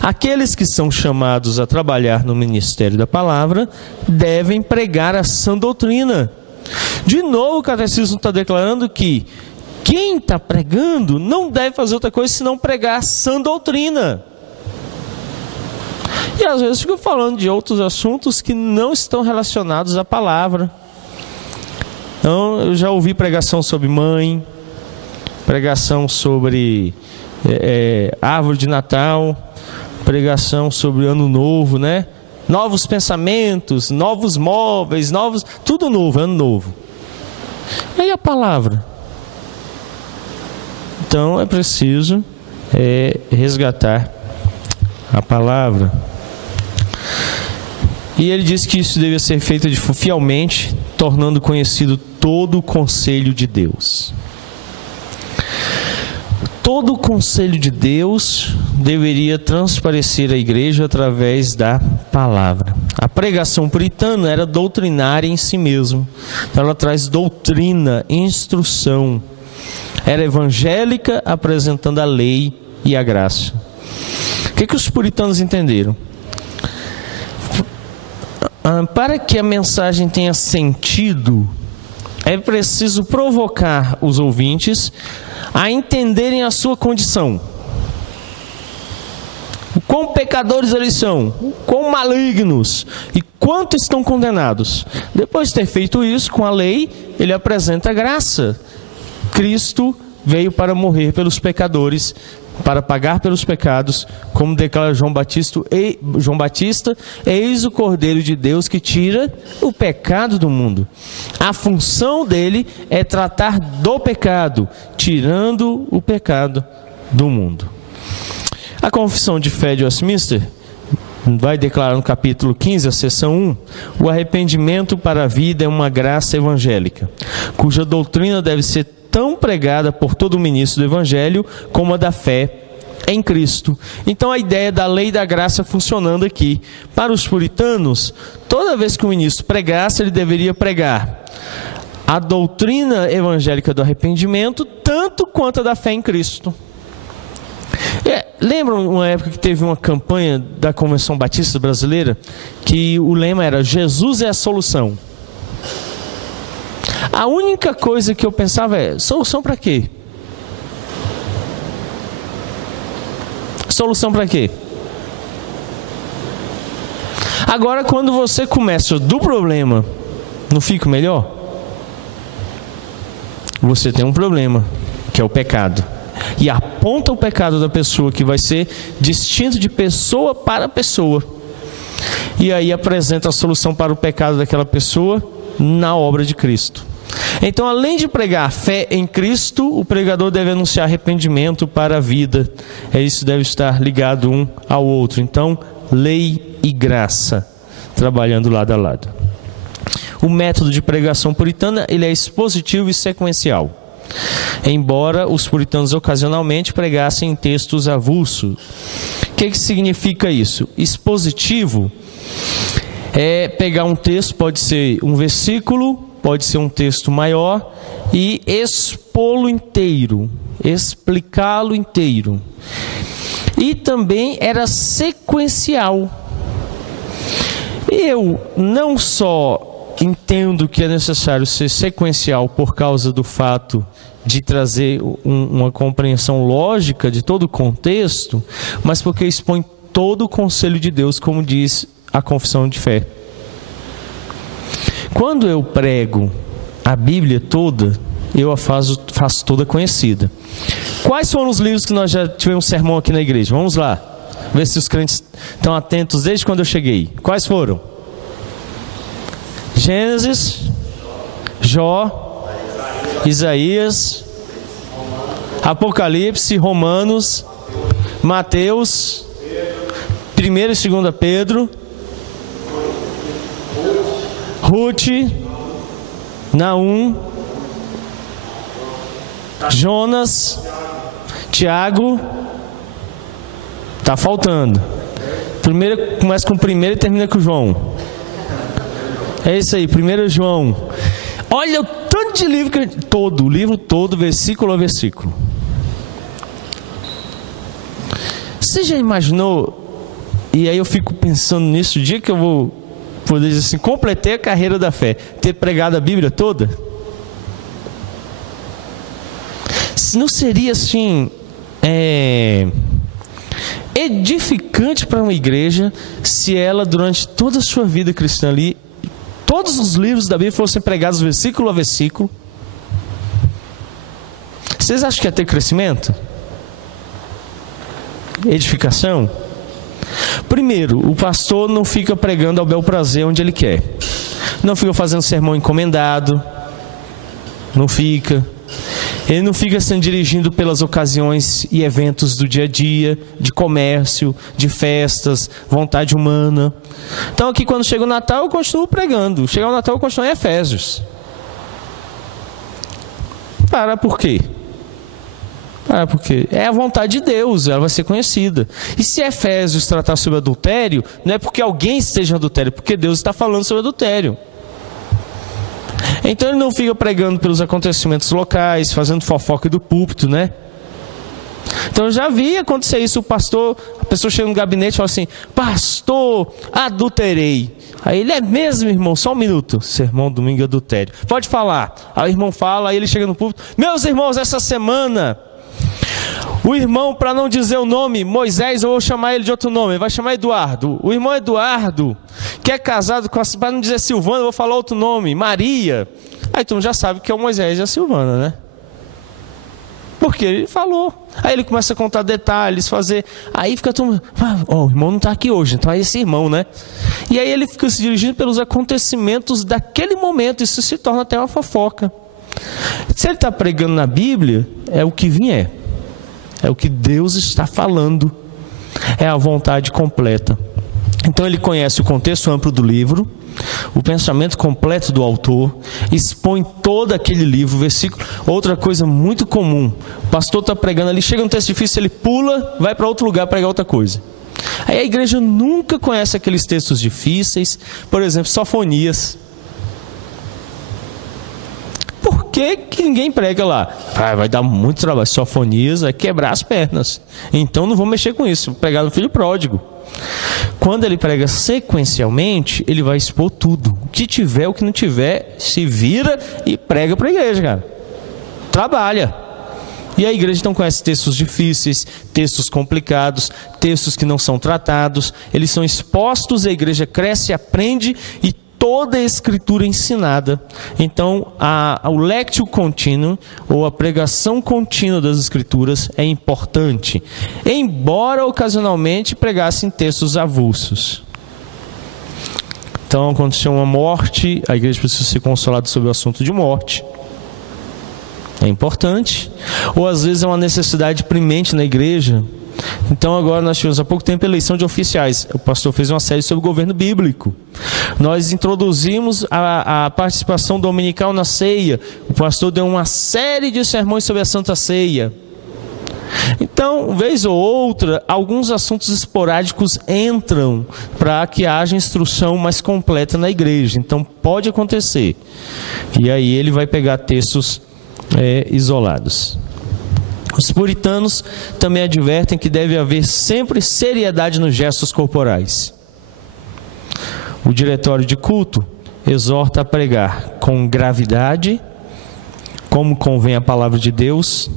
aqueles que são chamados a trabalhar no ministério da palavra devem pregar a sã doutrina. De novo o catecismo está declarando que quem está pregando não deve fazer outra coisa senão pregar a sã doutrina. E às vezes fica falando de outros assuntos que não estão relacionados à palavra. Então, eu já ouvi pregação sobre mãe, pregação sobre árvore de Natal, pregação sobre Ano Novo, né? Novos pensamentos, novos móveis, tudo novo, Ano Novo. E a palavra? Então é preciso resgatar a palavra. E ele disse que isso devia ser feito fielmente, tornando conhecido todo o conselho de Deus. Todo o conselho de Deus deveria transparecer à igreja através da palavra. A pregação puritana era doutrinária em si mesma. Então ela traz doutrina, instrução. Era evangélica, apresentando a lei e a graça. O que os puritanos entenderam? Para que a mensagem tenha sentido, é preciso provocar os ouvintes a entenderem a sua condição. O quão pecadores eles são, o quão malignos e quanto estão condenados. Depois de ter feito isso com a lei, ele apresenta a graça. Cristo veio para morrer pelos pecadores, para pagar pelos pecados, como declara João Batista, eis o Cordeiro de Deus que tira o pecado do mundo. A função dele é tratar do pecado, tirando o pecado do mundo. A Confissão de Fé de Westminster vai declarar no capítulo 15, a seção 1, o arrependimento para a vida é uma graça evangélica, cuja doutrina deve ser tão pregada por todo ministro do Evangelho como a da fé em Cristo. Então a ideia da lei da graça funcionando aqui. Para os puritanos, toda vez que o ministro pregasse, ele deveria pregar a doutrina evangélica do arrependimento, tanto quanto a da fé em Cristo. Lembram uma época que teve uma campanha da Convenção Batista Brasileira, que o lema era Jesus é a solução? A única coisa que eu pensava é, solução para quê? Solução para quê? Agora, quando você começa do problema, não fica melhor? Você tem um problema, que é o pecado. E aponta o pecado da pessoa, que vai ser distinto de pessoa para pessoa. E aí apresenta a solução para o pecado daquela pessoa na obra de Cristo. Então, além de pregar a fé em Cristo, o pregador deve anunciar arrependimento para a vida. Isso deve estar ligado um ao outro. Então, lei e graça, trabalhando lado a lado. O método de pregação puritana, ele é expositivo e sequencial. Embora os puritanos ocasionalmente pregassem em textos avulsos. O que significa isso? Expositivo é pegar um texto, pode ser um versículo, pode ser um texto maior, e expô-lo inteiro, explicá-lo inteiro. E também era sequencial. Eu não só entendo que é necessário ser sequencial por causa do fato de trazer uma compreensão lógica de todo o contexto, mas porque expõe todo o conselho de Deus, como diz a Confissão de Fé. Quando eu prego a Bíblia toda, eu a faço toda conhecida. Quais foram os livros que nós já tivemos sermão aqui na igreja? Vamos lá, ver se os crentes estão atentos desde quando eu cheguei. Quais foram? Gênesis, Jó, Isaías, Apocalipse, Romanos, Mateus, 1 e 2 Pedro, Ruth, Naum, Jonas, Tiago. Está faltando. Primeiro, começa com o primeiro e termina com o João. É isso aí, 1 João. Olha o tanto de livro o livro todo, versículo a versículo. Você já imaginou? E aí eu fico pensando nisso, o dia que eu vou poder dizer assim, completei a carreira da fé, ter pregado a Bíblia toda? Se não seria assim, edificante para uma igreja se ela, durante toda a sua vida cristã ali, todos os livros da Bíblia fossem pregados versículo a versículo? Vocês acham que ia ter crescimento? Edificação? Primeiro, o pastor não fica pregando ao bel prazer onde ele quer. Não fica fazendo sermão encomendado. Não fica. Ele não fica sendo dirigido pelas ocasiões e eventos do dia a dia, de comércio, de festas, vontade humana. Então aqui quando chega o Natal eu continuo pregando. Chegar o Natal eu continuo em Efésios. Por quê? Porque é a vontade de Deus, ela vai ser conhecida. E se Efésios tratar sobre adultério, não é porque alguém esteja em adultério, é porque Deus está falando sobre adultério. Então ele não fica pregando pelos acontecimentos locais, fazendo fofoca do púlpito, né? Então eu já vi acontecer isso, a pessoa chega no gabinete e fala assim: pastor, adulterei. Aí ele: é mesmo, irmão? Só um minuto. Sermão domingo adultério. Pode falar. Aí o irmão fala, aí ele chega no púlpito: meus irmãos, essa semana o irmão, para não dizer o nome Moisés, eu vou chamar ele de outro nome, ele vai chamar Eduardo. O irmão Eduardo, que é casado com, para não dizer Silvana, eu vou falar outro nome, Maria. Aí tu já sabe que é o Moisés e a Silvana, né? Porque ele falou. Aí ele começa a contar detalhes, aí fica todo mundo: o irmão não está aqui hoje, então é esse irmão, né? E aí ele fica se dirigindo pelos acontecimentos daquele momento, isso se torna até uma fofoca. Se ele está pregando na Bíblia, é o que vier. É o que Deus está falando. É a vontade completa. Então ele conhece o contexto amplo do livro, o pensamento completo do autor, expõe todo aquele livro, versículo. Outra coisa muito comum: o pastor está pregando ali, chega um texto difícil, ele pula, vai para outro lugar pregar outra coisa. Aí a igreja nunca conhece aqueles textos difíceis, por exemplo, Sofonias. Por que ninguém prega lá? Vai dar muito trabalho. Sofonias vai quebrar as pernas. Então não vou mexer com isso. Vou pregar no filho pródigo. Quando ele prega sequencialmente, ele vai expor tudo. O que tiver, o que não tiver, se vira e prega para a igreja, cara. Trabalha. E a igreja então conhece textos difíceis, textos complicados, textos que não são tratados. Eles são expostos, a igreja cresce, aprende e toda a escritura ensinada. Então o lectio contínuo, ou a pregação contínua das escrituras, é importante, embora ocasionalmente pregassem textos avulsos. Então aconteceu uma morte, a igreja precisa ser consolada sobre o assunto de morte, é importante. Ou às vezes é uma necessidade premente na igreja. Então agora nós tivemos há pouco tempo a eleição de oficiais. O pastor fez uma série sobre o governo bíblico. Nós introduzimos a participação dominical na ceia. O pastor deu uma série de sermões sobre a Santa Ceia. Então, vez ou outra, alguns assuntos esporádicos entram para que haja instrução mais completa na igreja. Então pode acontecer. E aí ele vai pegar textos isolados. Os puritanos também advertem que deve haver sempre seriedade nos gestos corporais. O diretório de culto exorta a pregar com gravidade, como convém a palavra de Deus,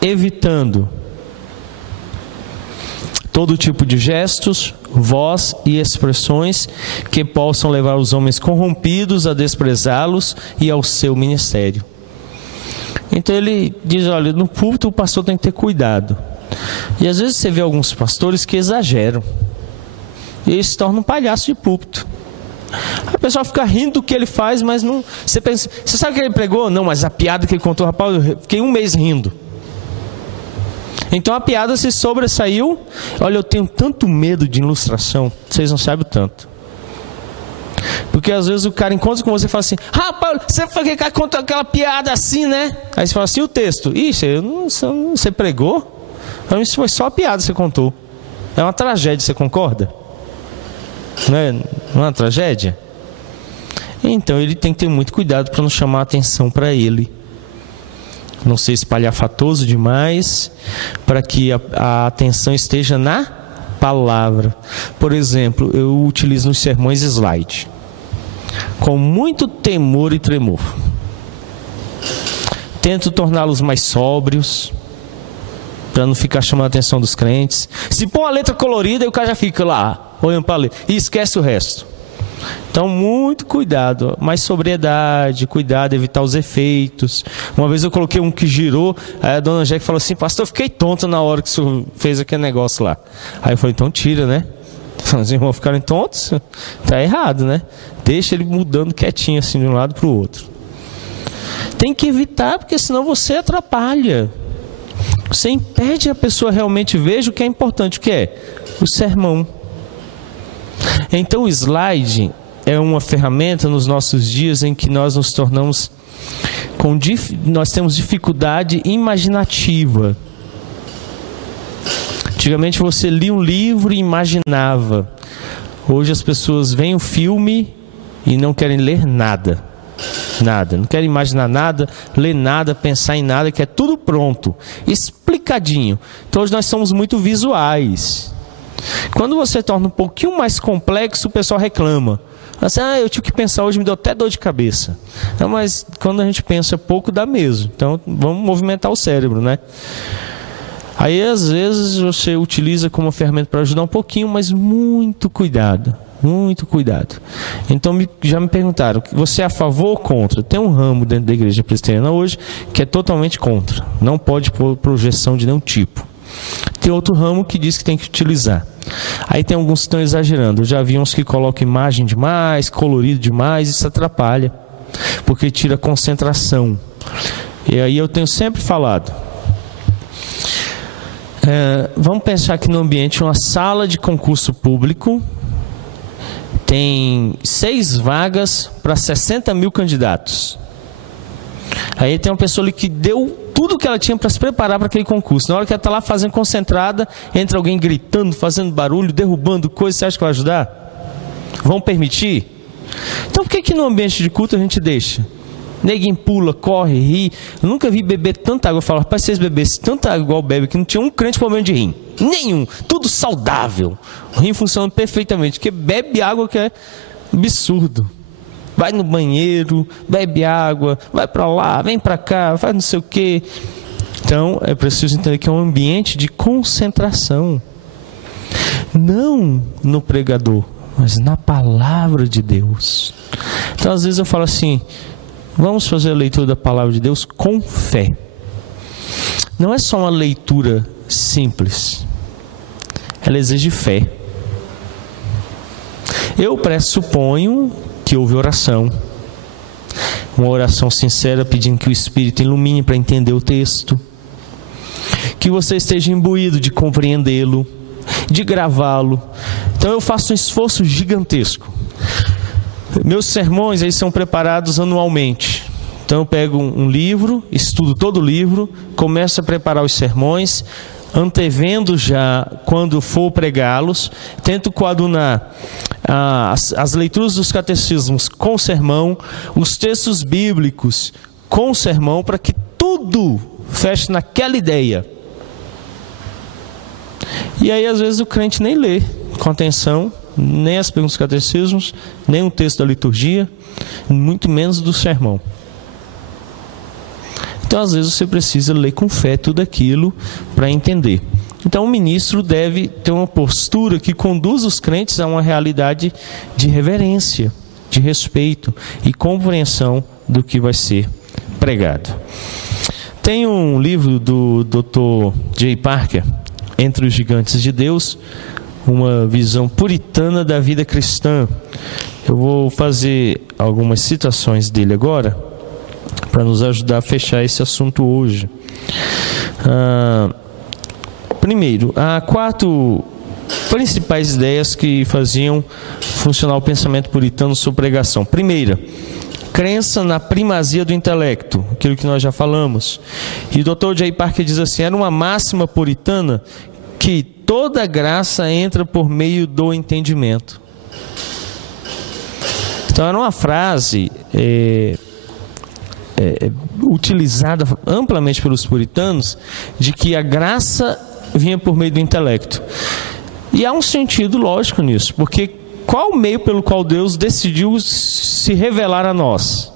evitando todo tipo de gestos, voz e expressões que possam levar os homens corrompidos a desprezá-los e ao seu ministério. Então ele diz: olha, no púlpito o pastor tem que ter cuidado. E às vezes você vê alguns pastores que exageram. E eles se tornam um palhaço de púlpito. A pessoa fica rindo do que ele faz, mas não... Você pensa: você sabe o que ele pregou? Não, mas a piada que ele contou, rapaz, eu fiquei um mês rindo. Então a piada se sobressaiu. Olha, eu tenho tanto medo de ilustração, vocês não sabem o tanto. Porque às vezes o cara encontra com você e fala assim: rapaz, você foi que contou aquela piada assim, né? Aí você fala assim: o texto? Ixi, você pregou? Isso foi só a piada que você contou. É uma tragédia, você concorda? Não é uma tragédia? Então ele tem que ter muito cuidado para não chamar a atenção para ele. Não ser espalhafatoso demais, para que a atenção esteja na palavra. Por exemplo, eu utilizo nos sermões slide, com muito temor e tremor. Tento torná-los mais sóbrios, para não ficar chamando a atenção dos crentes. Se pôr uma letra colorida, aí o cara já fica lá, olhando para a letra, e esquece o resto. Então, muito cuidado, mais sobriedade, cuidado, evitar os efeitos. Uma vez eu coloquei um que girou, aí a dona Jack falou assim: pastor, eu fiquei tonta na hora que o senhor fez aquele negócio lá. Aí eu falei: então tira, né? Os irmãos ficarem tontos, tá errado, né? Deixa ele mudando quietinho assim de um lado para o outro. Tem que evitar, porque senão você atrapalha. Você impede a pessoa realmente veja o que é importante, o que é? O sermão. Então o slide é uma ferramenta nos nossos dias em que nós nos tornamos nós temos dificuldade imaginativa. Antigamente você lia um livro e imaginava. Hoje as pessoas veem um filme e não querem ler nada. Nada, não querem imaginar nada, ler nada, pensar em nada, que é tudo pronto, explicadinho. Então hoje nós somos muito visuais. Quando você torna um pouquinho mais complexo, o pessoal reclama. Assim, eu tive que pensar hoje, me deu até dor de cabeça. Não, mas quando a gente pensa pouco, dá mesmo. Então vamos movimentar o cérebro, né? Aí às vezes você utiliza como ferramenta para ajudar um pouquinho, mas muito cuidado. Muito cuidado. Então já me perguntaram, você é a favor ou contra? Tem um ramo dentro da igreja presbiteriana hoje que é totalmente contra. Não pode pôr projeção de nenhum tipo. Tem outro ramo que diz que tem que utilizar. Aí tem alguns que estão exagerando. Eu já vi uns que colocam imagem demais, colorido demais, isso atrapalha, porque tira a concentração. E aí eu tenho sempre falado, vamos pensar aqui no ambiente, uma sala de concurso público, tem 6 vagas para 60 mil candidatos. Aí tem uma pessoa ali que deu tudo que ela tinha para se preparar para aquele concurso. Na hora que ela está lá fazendo concentrada, entra alguém gritando, fazendo barulho, derrubando coisas, você acha que vai ajudar? Vão permitir? Então por que no ambiente de culto a gente deixa? Ninguém pula, corre, ri. Eu nunca vi beber tanta água. Eu falo, rapaz, se vocês bebessem tanta água igual bebe, que não tinha um crente com problema de rim. Nenhum. Tudo saudável. O rim funciona perfeitamente. Porque bebe água que é absurdo. Vai no banheiro, bebe água, vai para lá, vem para cá, faz não sei o quê. Então, é preciso entender que é um ambiente de concentração. Não no pregador, mas na palavra de Deus. Então, às vezes eu falo assim, vamos fazer a leitura da palavra de Deus com fé. Não é só uma leitura simples. Ela exige fé. Eu pressuponho que houve oração. Uma oração sincera pedindo que o Espírito ilumine para entender o texto. Que você esteja imbuído de compreendê-lo, de gravá-lo. Então eu faço um esforço gigantesco. Meus sermões eles são preparados anualmente. Então eu pego um livro, estudo todo o livro, começo a preparar os sermões, antevendo já quando for pregá-los, tento coadunar as leituras dos catecismos com o sermão, os textos bíblicos com o sermão, para que tudo feche naquela ideia. E aí às vezes o crente nem lê com atenção, nem as perguntas dos catecismos, nem um texto da liturgia, muito menos do sermão. Então às vezes você precisa ler com fé tudo aquilo para entender. Então o ministro deve ter uma postura que conduza os crentes a uma realidade de reverência, de respeito e compreensão do que vai ser pregado. Tem um livro do Dr. J. Parker, Entre os Gigantes de Deus, uma visão puritana da vida cristã. Eu vou fazer algumas citações dele agora, para nos ajudar a fechar esse assunto hoje. Primeiro, há 4 principais ideias que faziam funcionar o pensamento puritano sobre pregação. Primeira, crença na primazia do intelecto, aquilo que nós já falamos. E o Dr. J. Parker diz assim, era uma máxima puritana que toda graça entra por meio do entendimento. Então era uma frase utilizada amplamente pelos puritanos, de que a graça vinha por meio do intelecto. E há um sentido lógico nisso, porque qual o meio pelo qual Deus decidiu se revelar a nós?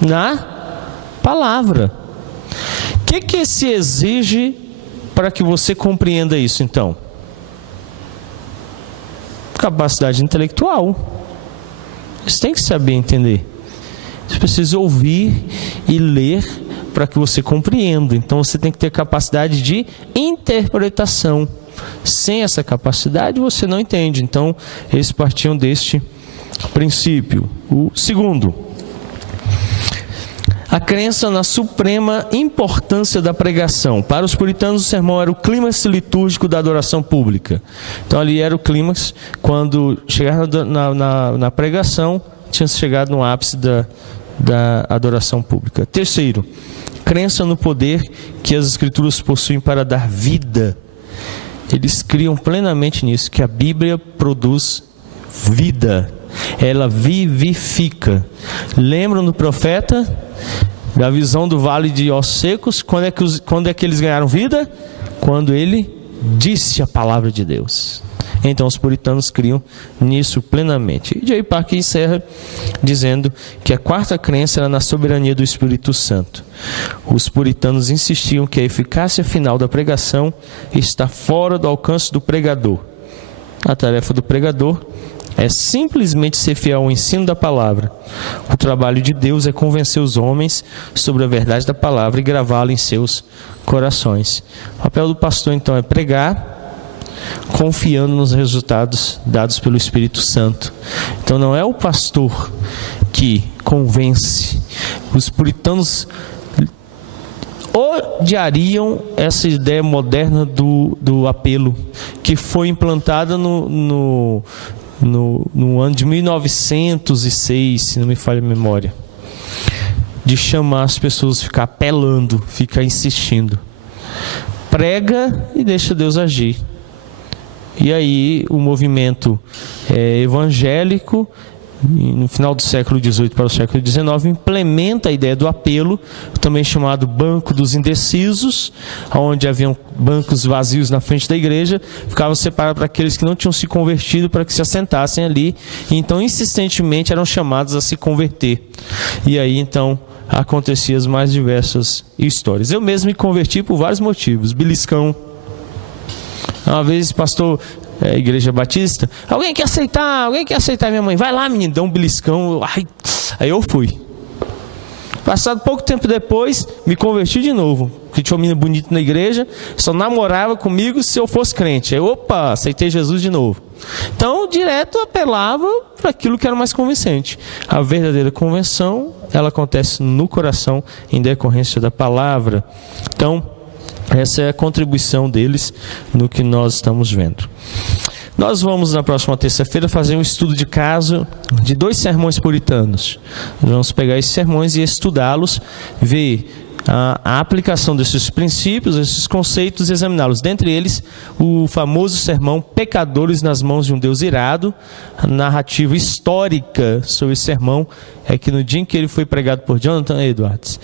Na palavra. que se exige para que você compreenda isso, então? Capacidade intelectual. Você tem que saber entender. Você precisa ouvir e ler para que você compreenda. Então você tem que ter capacidade de interpretação. Sem essa capacidade você não entende. Então eles partiam deste princípio. O segundo, a crença na suprema importância da pregação. Para os puritanos, o sermão era o clímax litúrgico da adoração pública. Então ali era o clímax, quando chegava na pregação, tinha chegado no ápice da adoração pública. Terceiro, crença no poder que as Escrituras possuem para dar vida. Eles criam plenamente nisso, que a Bíblia produz vida. Ela vivifica. Lembram do profeta? Da visão do vale de ossos secos? Quando é que eles ganharam vida? Quando ele disse a palavra de Deus. Então os puritanos criam nisso plenamente. E J. Packer encerra dizendo que a quarta crença era na soberania do Espírito Santo. Os puritanos insistiam que a eficácia final da pregação está fora do alcance do pregador. A tarefa do pregador é simplesmente ser fiel ao ensino da palavra. O trabalho de Deus é convencer os homens sobre a verdade da palavra e gravá-la em seus corações. O papel do pastor, então, é pregar, confiando nos resultados dados pelo Espírito Santo. Então não é o pastor que convence. Os puritanos odiariam essa ideia moderna do apelo, que foi implantada no ano de 1906, se não me falha a memória, de chamar as pessoas, ficar apelando, ficar insistindo. Prega e deixa Deus agir. E aí o movimento evangélico, no final do século XVIII para o século XIX, implementa a ideia do apelo, também chamado banco dos indecisos, onde haviam bancos vazios na frente da igreja, ficava separado para aqueles que não tinham se convertido, para que se assentassem ali, e então insistentemente eram chamados a se converter. E aí então aconteciam as mais diversas histórias. Eu mesmo me converti por vários motivos. Beliscão. Uma vez, pastor, Igreja Batista, alguém quer aceitar minha mãe? Vai lá, menino, dá um beliscão. Aí eu fui. Passado pouco tempo depois, me converti de novo, porque tinha uma menina bonita na igreja, só namorava comigo se eu fosse crente. Aí, opa, aceitei Jesus de novo. Então, direto apelava para aquilo que era mais convincente. A verdadeira convenção, ela acontece no coração, em decorrência da palavra. Então, essa é a contribuição deles no que nós estamos vendo. Nós vamos na próxima terça-feira fazer um estudo de caso de 2 sermões puritanos. Nós vamos pegar esses sermões e estudá-los, ver a aplicação desses princípios, esses conceitos e examiná-los. Dentre eles, o famoso sermão Pecadores nas Mãos de um Deus Irado. A narrativa histórica sobre esse sermão é que no dia em que ele foi pregado por Jonathan Edwards,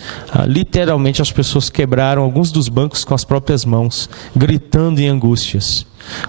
literalmente as pessoas quebraram alguns dos bancos com as próprias mãos, gritando em angústias.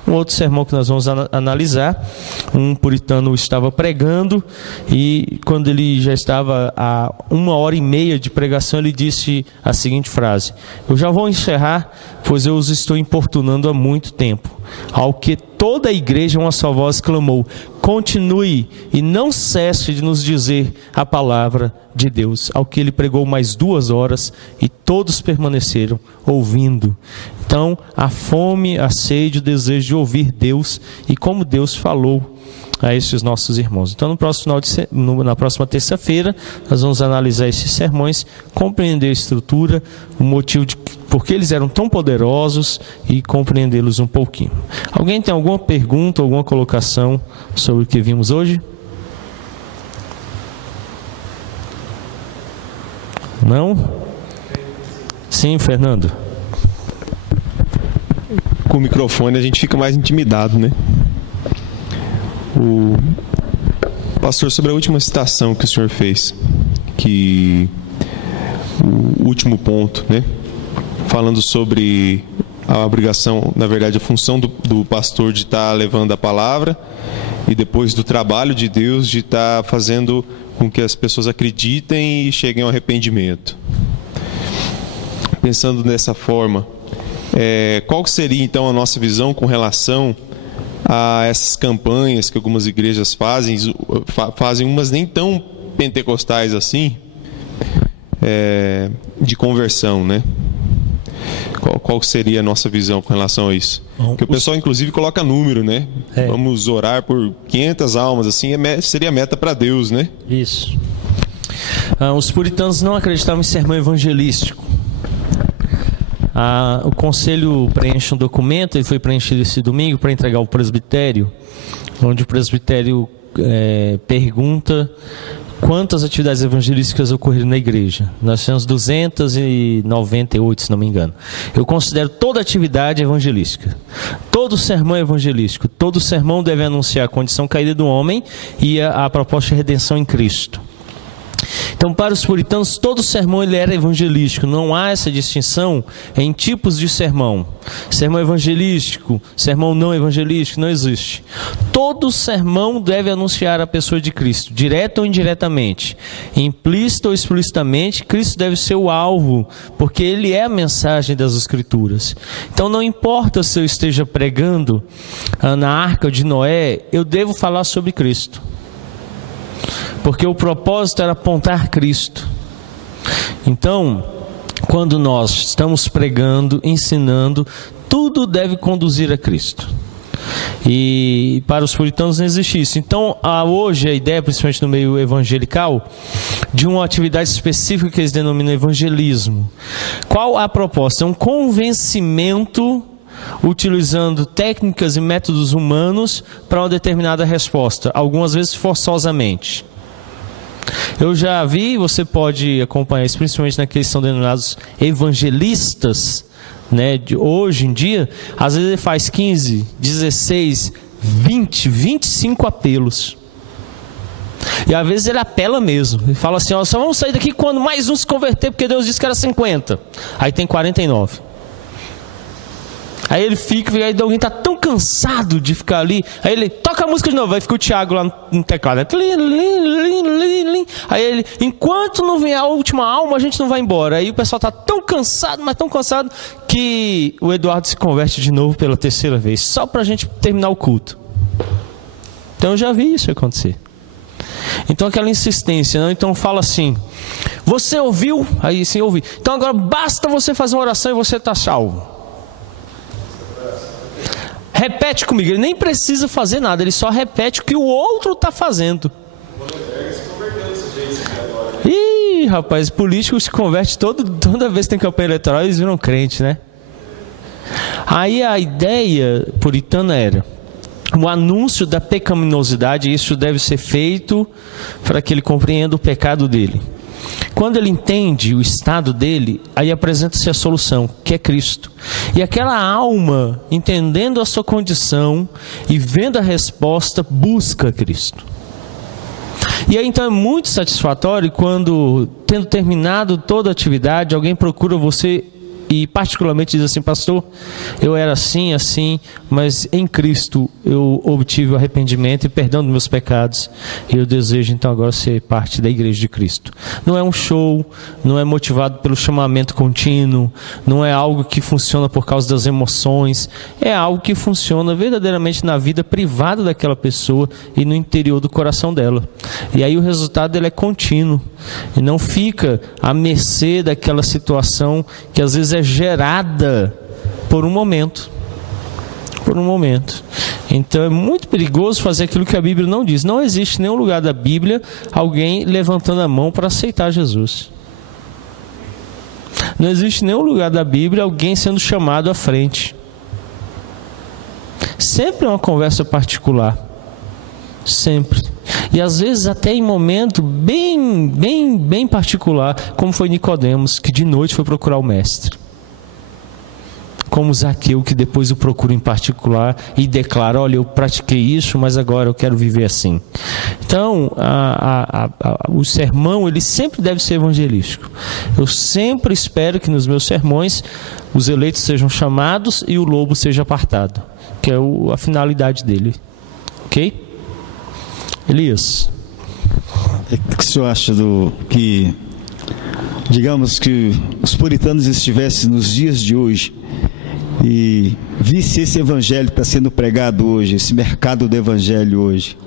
Um outro sermão que nós vamos analisar, um puritano estava pregando e quando ele já estava a 1h30 de pregação, ele disse a seguinte frase: eu já vou encerrar, pois eu os estou importunando há muito tempo. Ao que toda a igreja, uma só voz, clamou: continue e não cesse de nos dizer a palavra de Deus. Ao que ele pregou mais 2 horas e todos permaneceram ouvindo. Então, a fome, a sede, o desejo de ouvir Deus e como Deus falou a esses nossos irmãos. Então, na próxima terça-feira, nós vamos analisar esses sermões, compreender a estrutura, o motivo de por que eles eram tão poderosos e compreendê-los um pouquinho. Alguém tem alguma pergunta, alguma colocação sobre o que vimos hoje? Não? Sim, Fernando. Com o microfone a gente fica mais intimidado, né? Pastor, sobre a última citação que o senhor fez, que o último ponto, né? Falando sobre a obrigação, na verdade, a função do pastor de estar levando a palavra e depois do trabalho de Deus de estar fazendo com que as pessoas acreditem e cheguem ao arrependimento. pensando dessa forma, qual seria então a nossa visão com relação a essas campanhas que algumas igrejas fazem umas nem tão pentecostais assim, de conversão, né? Qual seria a nossa visão com relação a isso? Porque o pessoal inclusive coloca número, né? Vamos orar por 500 almas, assim, seria meta para Deus, né? Isso. Os puritanos não acreditavam em sermão evangelístico. O conselho preenche um documento, ele foi preenchido esse domingo para entregar ao presbitério, onde o presbitério pergunta quantas atividades evangelísticas ocorreram na igreja. Nós temos 298, se não me engano. Eu considero toda atividade evangelística. Todo sermão é evangelístico. Todo sermão deve anunciar a condição caída do homem e a proposta de redenção em Cristo. Então, para os puritanos, todo sermão ele era evangelístico. Não há essa distinção em tipos de sermão. Sermão evangelístico, sermão não evangelístico, não existe. Todo sermão deve anunciar a pessoa de Cristo, direto ou indiretamente, implícito ou explicitamente. Cristo deve ser o alvo, porque Ele é a mensagem das Escrituras. Então, não importa se eu esteja pregando na Arca de Noé, eu devo falar sobre Cristo. Porque o propósito era apontar Cristo. Então, quando nós estamos pregando, ensinando, tudo deve conduzir a Cristo. E para os puritanos não existe isso. Então, hoje a ideia, principalmente no meio evangelical, de uma atividade específica que eles denominam evangelismo. Qual a proposta? É um convencimento utilizando técnicas e métodos humanos para uma determinada resposta, algumas vezes forçosamente. Eu já vi, você pode acompanhar isso, principalmente naqueles que são denominados evangelistas, né, de hoje em dia, às vezes ele faz 15, 16, 20, 25 apelos. E às vezes ele apela mesmo. Ele fala assim, só vamos sair daqui quando mais um se converter, porque Deus disse que era 50. Aí tem 49. Aí ele fica, aí alguém está tão cansado de ficar ali, aí ele toca a música de novo, aí fica o Tiago lá no teclado, né? Aí ele, enquanto não vier a última alma, a gente não vai embora. Aí o pessoal está tão cansado, mas tão cansado, que o Eduardo se converte de novo pela terceira vez, só para a gente terminar o culto. Então eu já vi isso acontecer. Então aquela insistência, não? Então fala assim, você ouviu? Aí sim, ouvi. Então agora basta você fazer uma oração e você está salvo. Repete comigo, ele nem precisa fazer nada, ele só repete o que o outro está fazendo. Ih, rapaz, político se converte toda vez que tem campanha eleitoral, eles viram crente, né? Aí a ideia puritana era o anúncio da pecaminosidade, e isso deve ser feito para que ele compreenda o pecado dele. Quando ele entende o estado dele, aí apresenta-se a solução, que é Cristo. E aquela alma, entendendo a sua condição e vendo a resposta, busca Cristo. E aí então é muito satisfatório quando, tendo terminado toda a atividade, alguém procura você e particularmente diz assim, pastor, eu era assim, mas em Cristo eu obtive o arrependimento e perdão dos meus pecados, e eu desejo então agora ser parte da igreja de Cristo. Não é um show, não é motivado pelo chamamento contínuo, não é algo que funciona por causa das emoções, é algo que funciona verdadeiramente na vida privada daquela pessoa e no interior do coração dela. E aí o resultado ele é contínuo, e não fica à mercê daquela situação que às vezes é gerada por um momento. Então é muito perigoso fazer aquilo que a Bíblia não diz. Não existe em nenhum lugar da Bíblia alguém levantando a mão para aceitar Jesus. Não existe em nenhum lugar da Bíblia alguém sendo chamado à frente. Sempre é uma conversa particular. Sempre. E às vezes até em momento bem particular, como foi Nicodemos, que de noite foi procurar o mestre. Como Zaqueu, que depois o procura em particular e declara, olha, eu pratiquei isso, mas agora eu quero viver assim. Então, o sermão, ele sempre deve ser evangelístico. Eu sempre espero que nos meus sermões os eleitos sejam chamados e o lobo seja apartado, que é a finalidade dele. Ok? Elias. O que o senhor acha que digamos que os puritanos estivessem nos dias de hoje e visse esse evangelho que está sendo pregado hoje, esse mercado do evangelho hoje,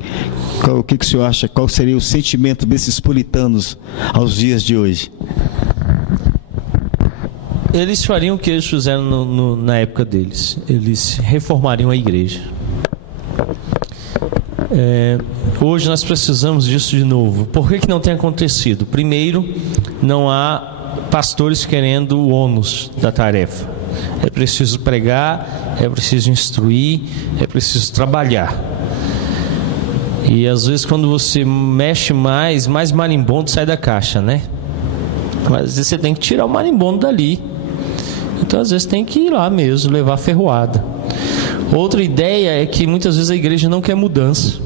o que o senhor acha? Qual seria o sentimento desses puritanos aos dias de hoje? Eles fariam o que eles fizeram na época deles. Eles reformariam a igreja. Hoje nós precisamos disso de novo. Por que não tem acontecido? Primeiro, não há pastores querendo o ônus da tarefa. É preciso pregar, é preciso instruir, é preciso trabalhar. E às vezes quando você mexe mais marimbondo sai da caixa, né? Mas às vezes você tem que tirar o marimbondo dali. Então às vezes tem que ir lá mesmo, levar a ferroada. Outra ideia é que muitas vezes a igreja não quer mudança.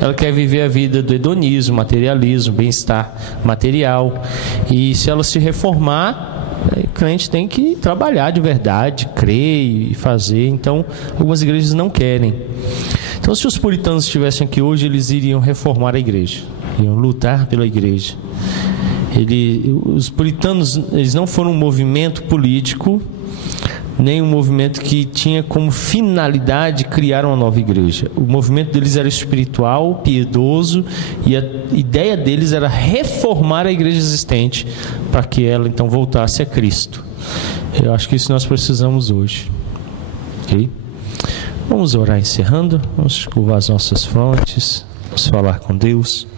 Ela quer viver a vida do hedonismo, materialismo, bem-estar material. E se ela se reformar, o crente tem que trabalhar de verdade, crer e fazer. Então algumas igrejas não querem. Então se os puritanos estivessem aqui hoje, eles iriam reformar a igreja, iriam lutar pela igreja. Os puritanos, eles não foram um movimento político, nem um movimento que tinha como finalidade criar uma nova igreja. O movimento deles era espiritual, piedoso, e a ideia deles era reformar a igreja existente para que ela então voltasse a Cristo. Eu acho que isso nós precisamos hoje. Ok? Vamos orar encerrando, vamos curvar as nossas frontes, vamos falar com Deus.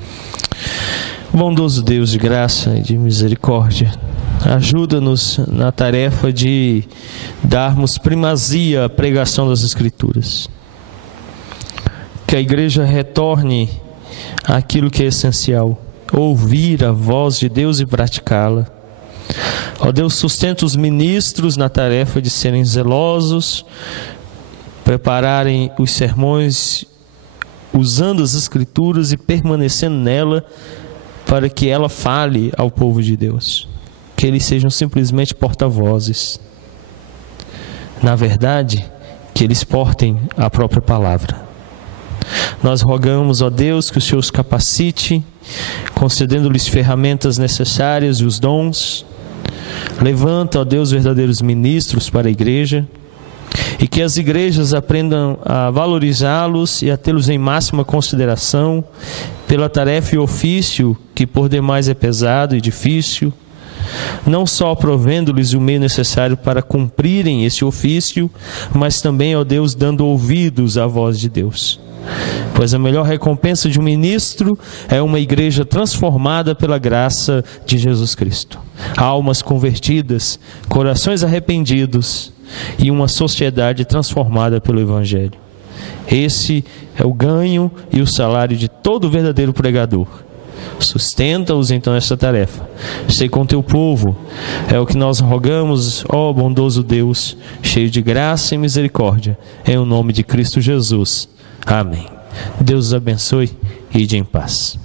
Bondoso Deus de graça e de misericórdia, ajuda-nos na tarefa de darmos primazia à pregação das Escrituras. Que a igreja retorne àquilo que é essencial, ouvir a voz de Deus e praticá-la. Ó Deus, sustenta os ministros na tarefa de serem zelosos, prepararem os sermões usando as Escrituras e permanecendo nela, para que ela fale ao povo de Deus. Que eles sejam simplesmente porta-vozes. Na verdade, que eles portem a própria palavra. Nós rogamos, ó Deus, que o Senhor os capacite, concedendo-lhes ferramentas necessárias e os dons. Levanta, ó Deus, verdadeiros ministros para a igreja, e que as igrejas aprendam a valorizá-los e a tê-los em máxima consideração pela tarefa e ofício que por demais é pesado e difícil, não só provendo-lhes o meio necessário para cumprirem esse ofício, mas também, ó Deus, dando ouvidos à voz de Deus. Pois a melhor recompensa de um ministro é uma igreja transformada pela graça de Jesus Cristo. Almas convertidas, corações arrependidos e uma sociedade transformada pelo Evangelho. Esse é o ganho e o salário de todo verdadeiro pregador. Sustenta-os então nesta tarefa. Sei com teu povo. É o que nós rogamos, ó bondoso Deus, cheio de graça e misericórdia, em o nome de Cristo Jesus. Amém. Deus os abençoe e ide em paz.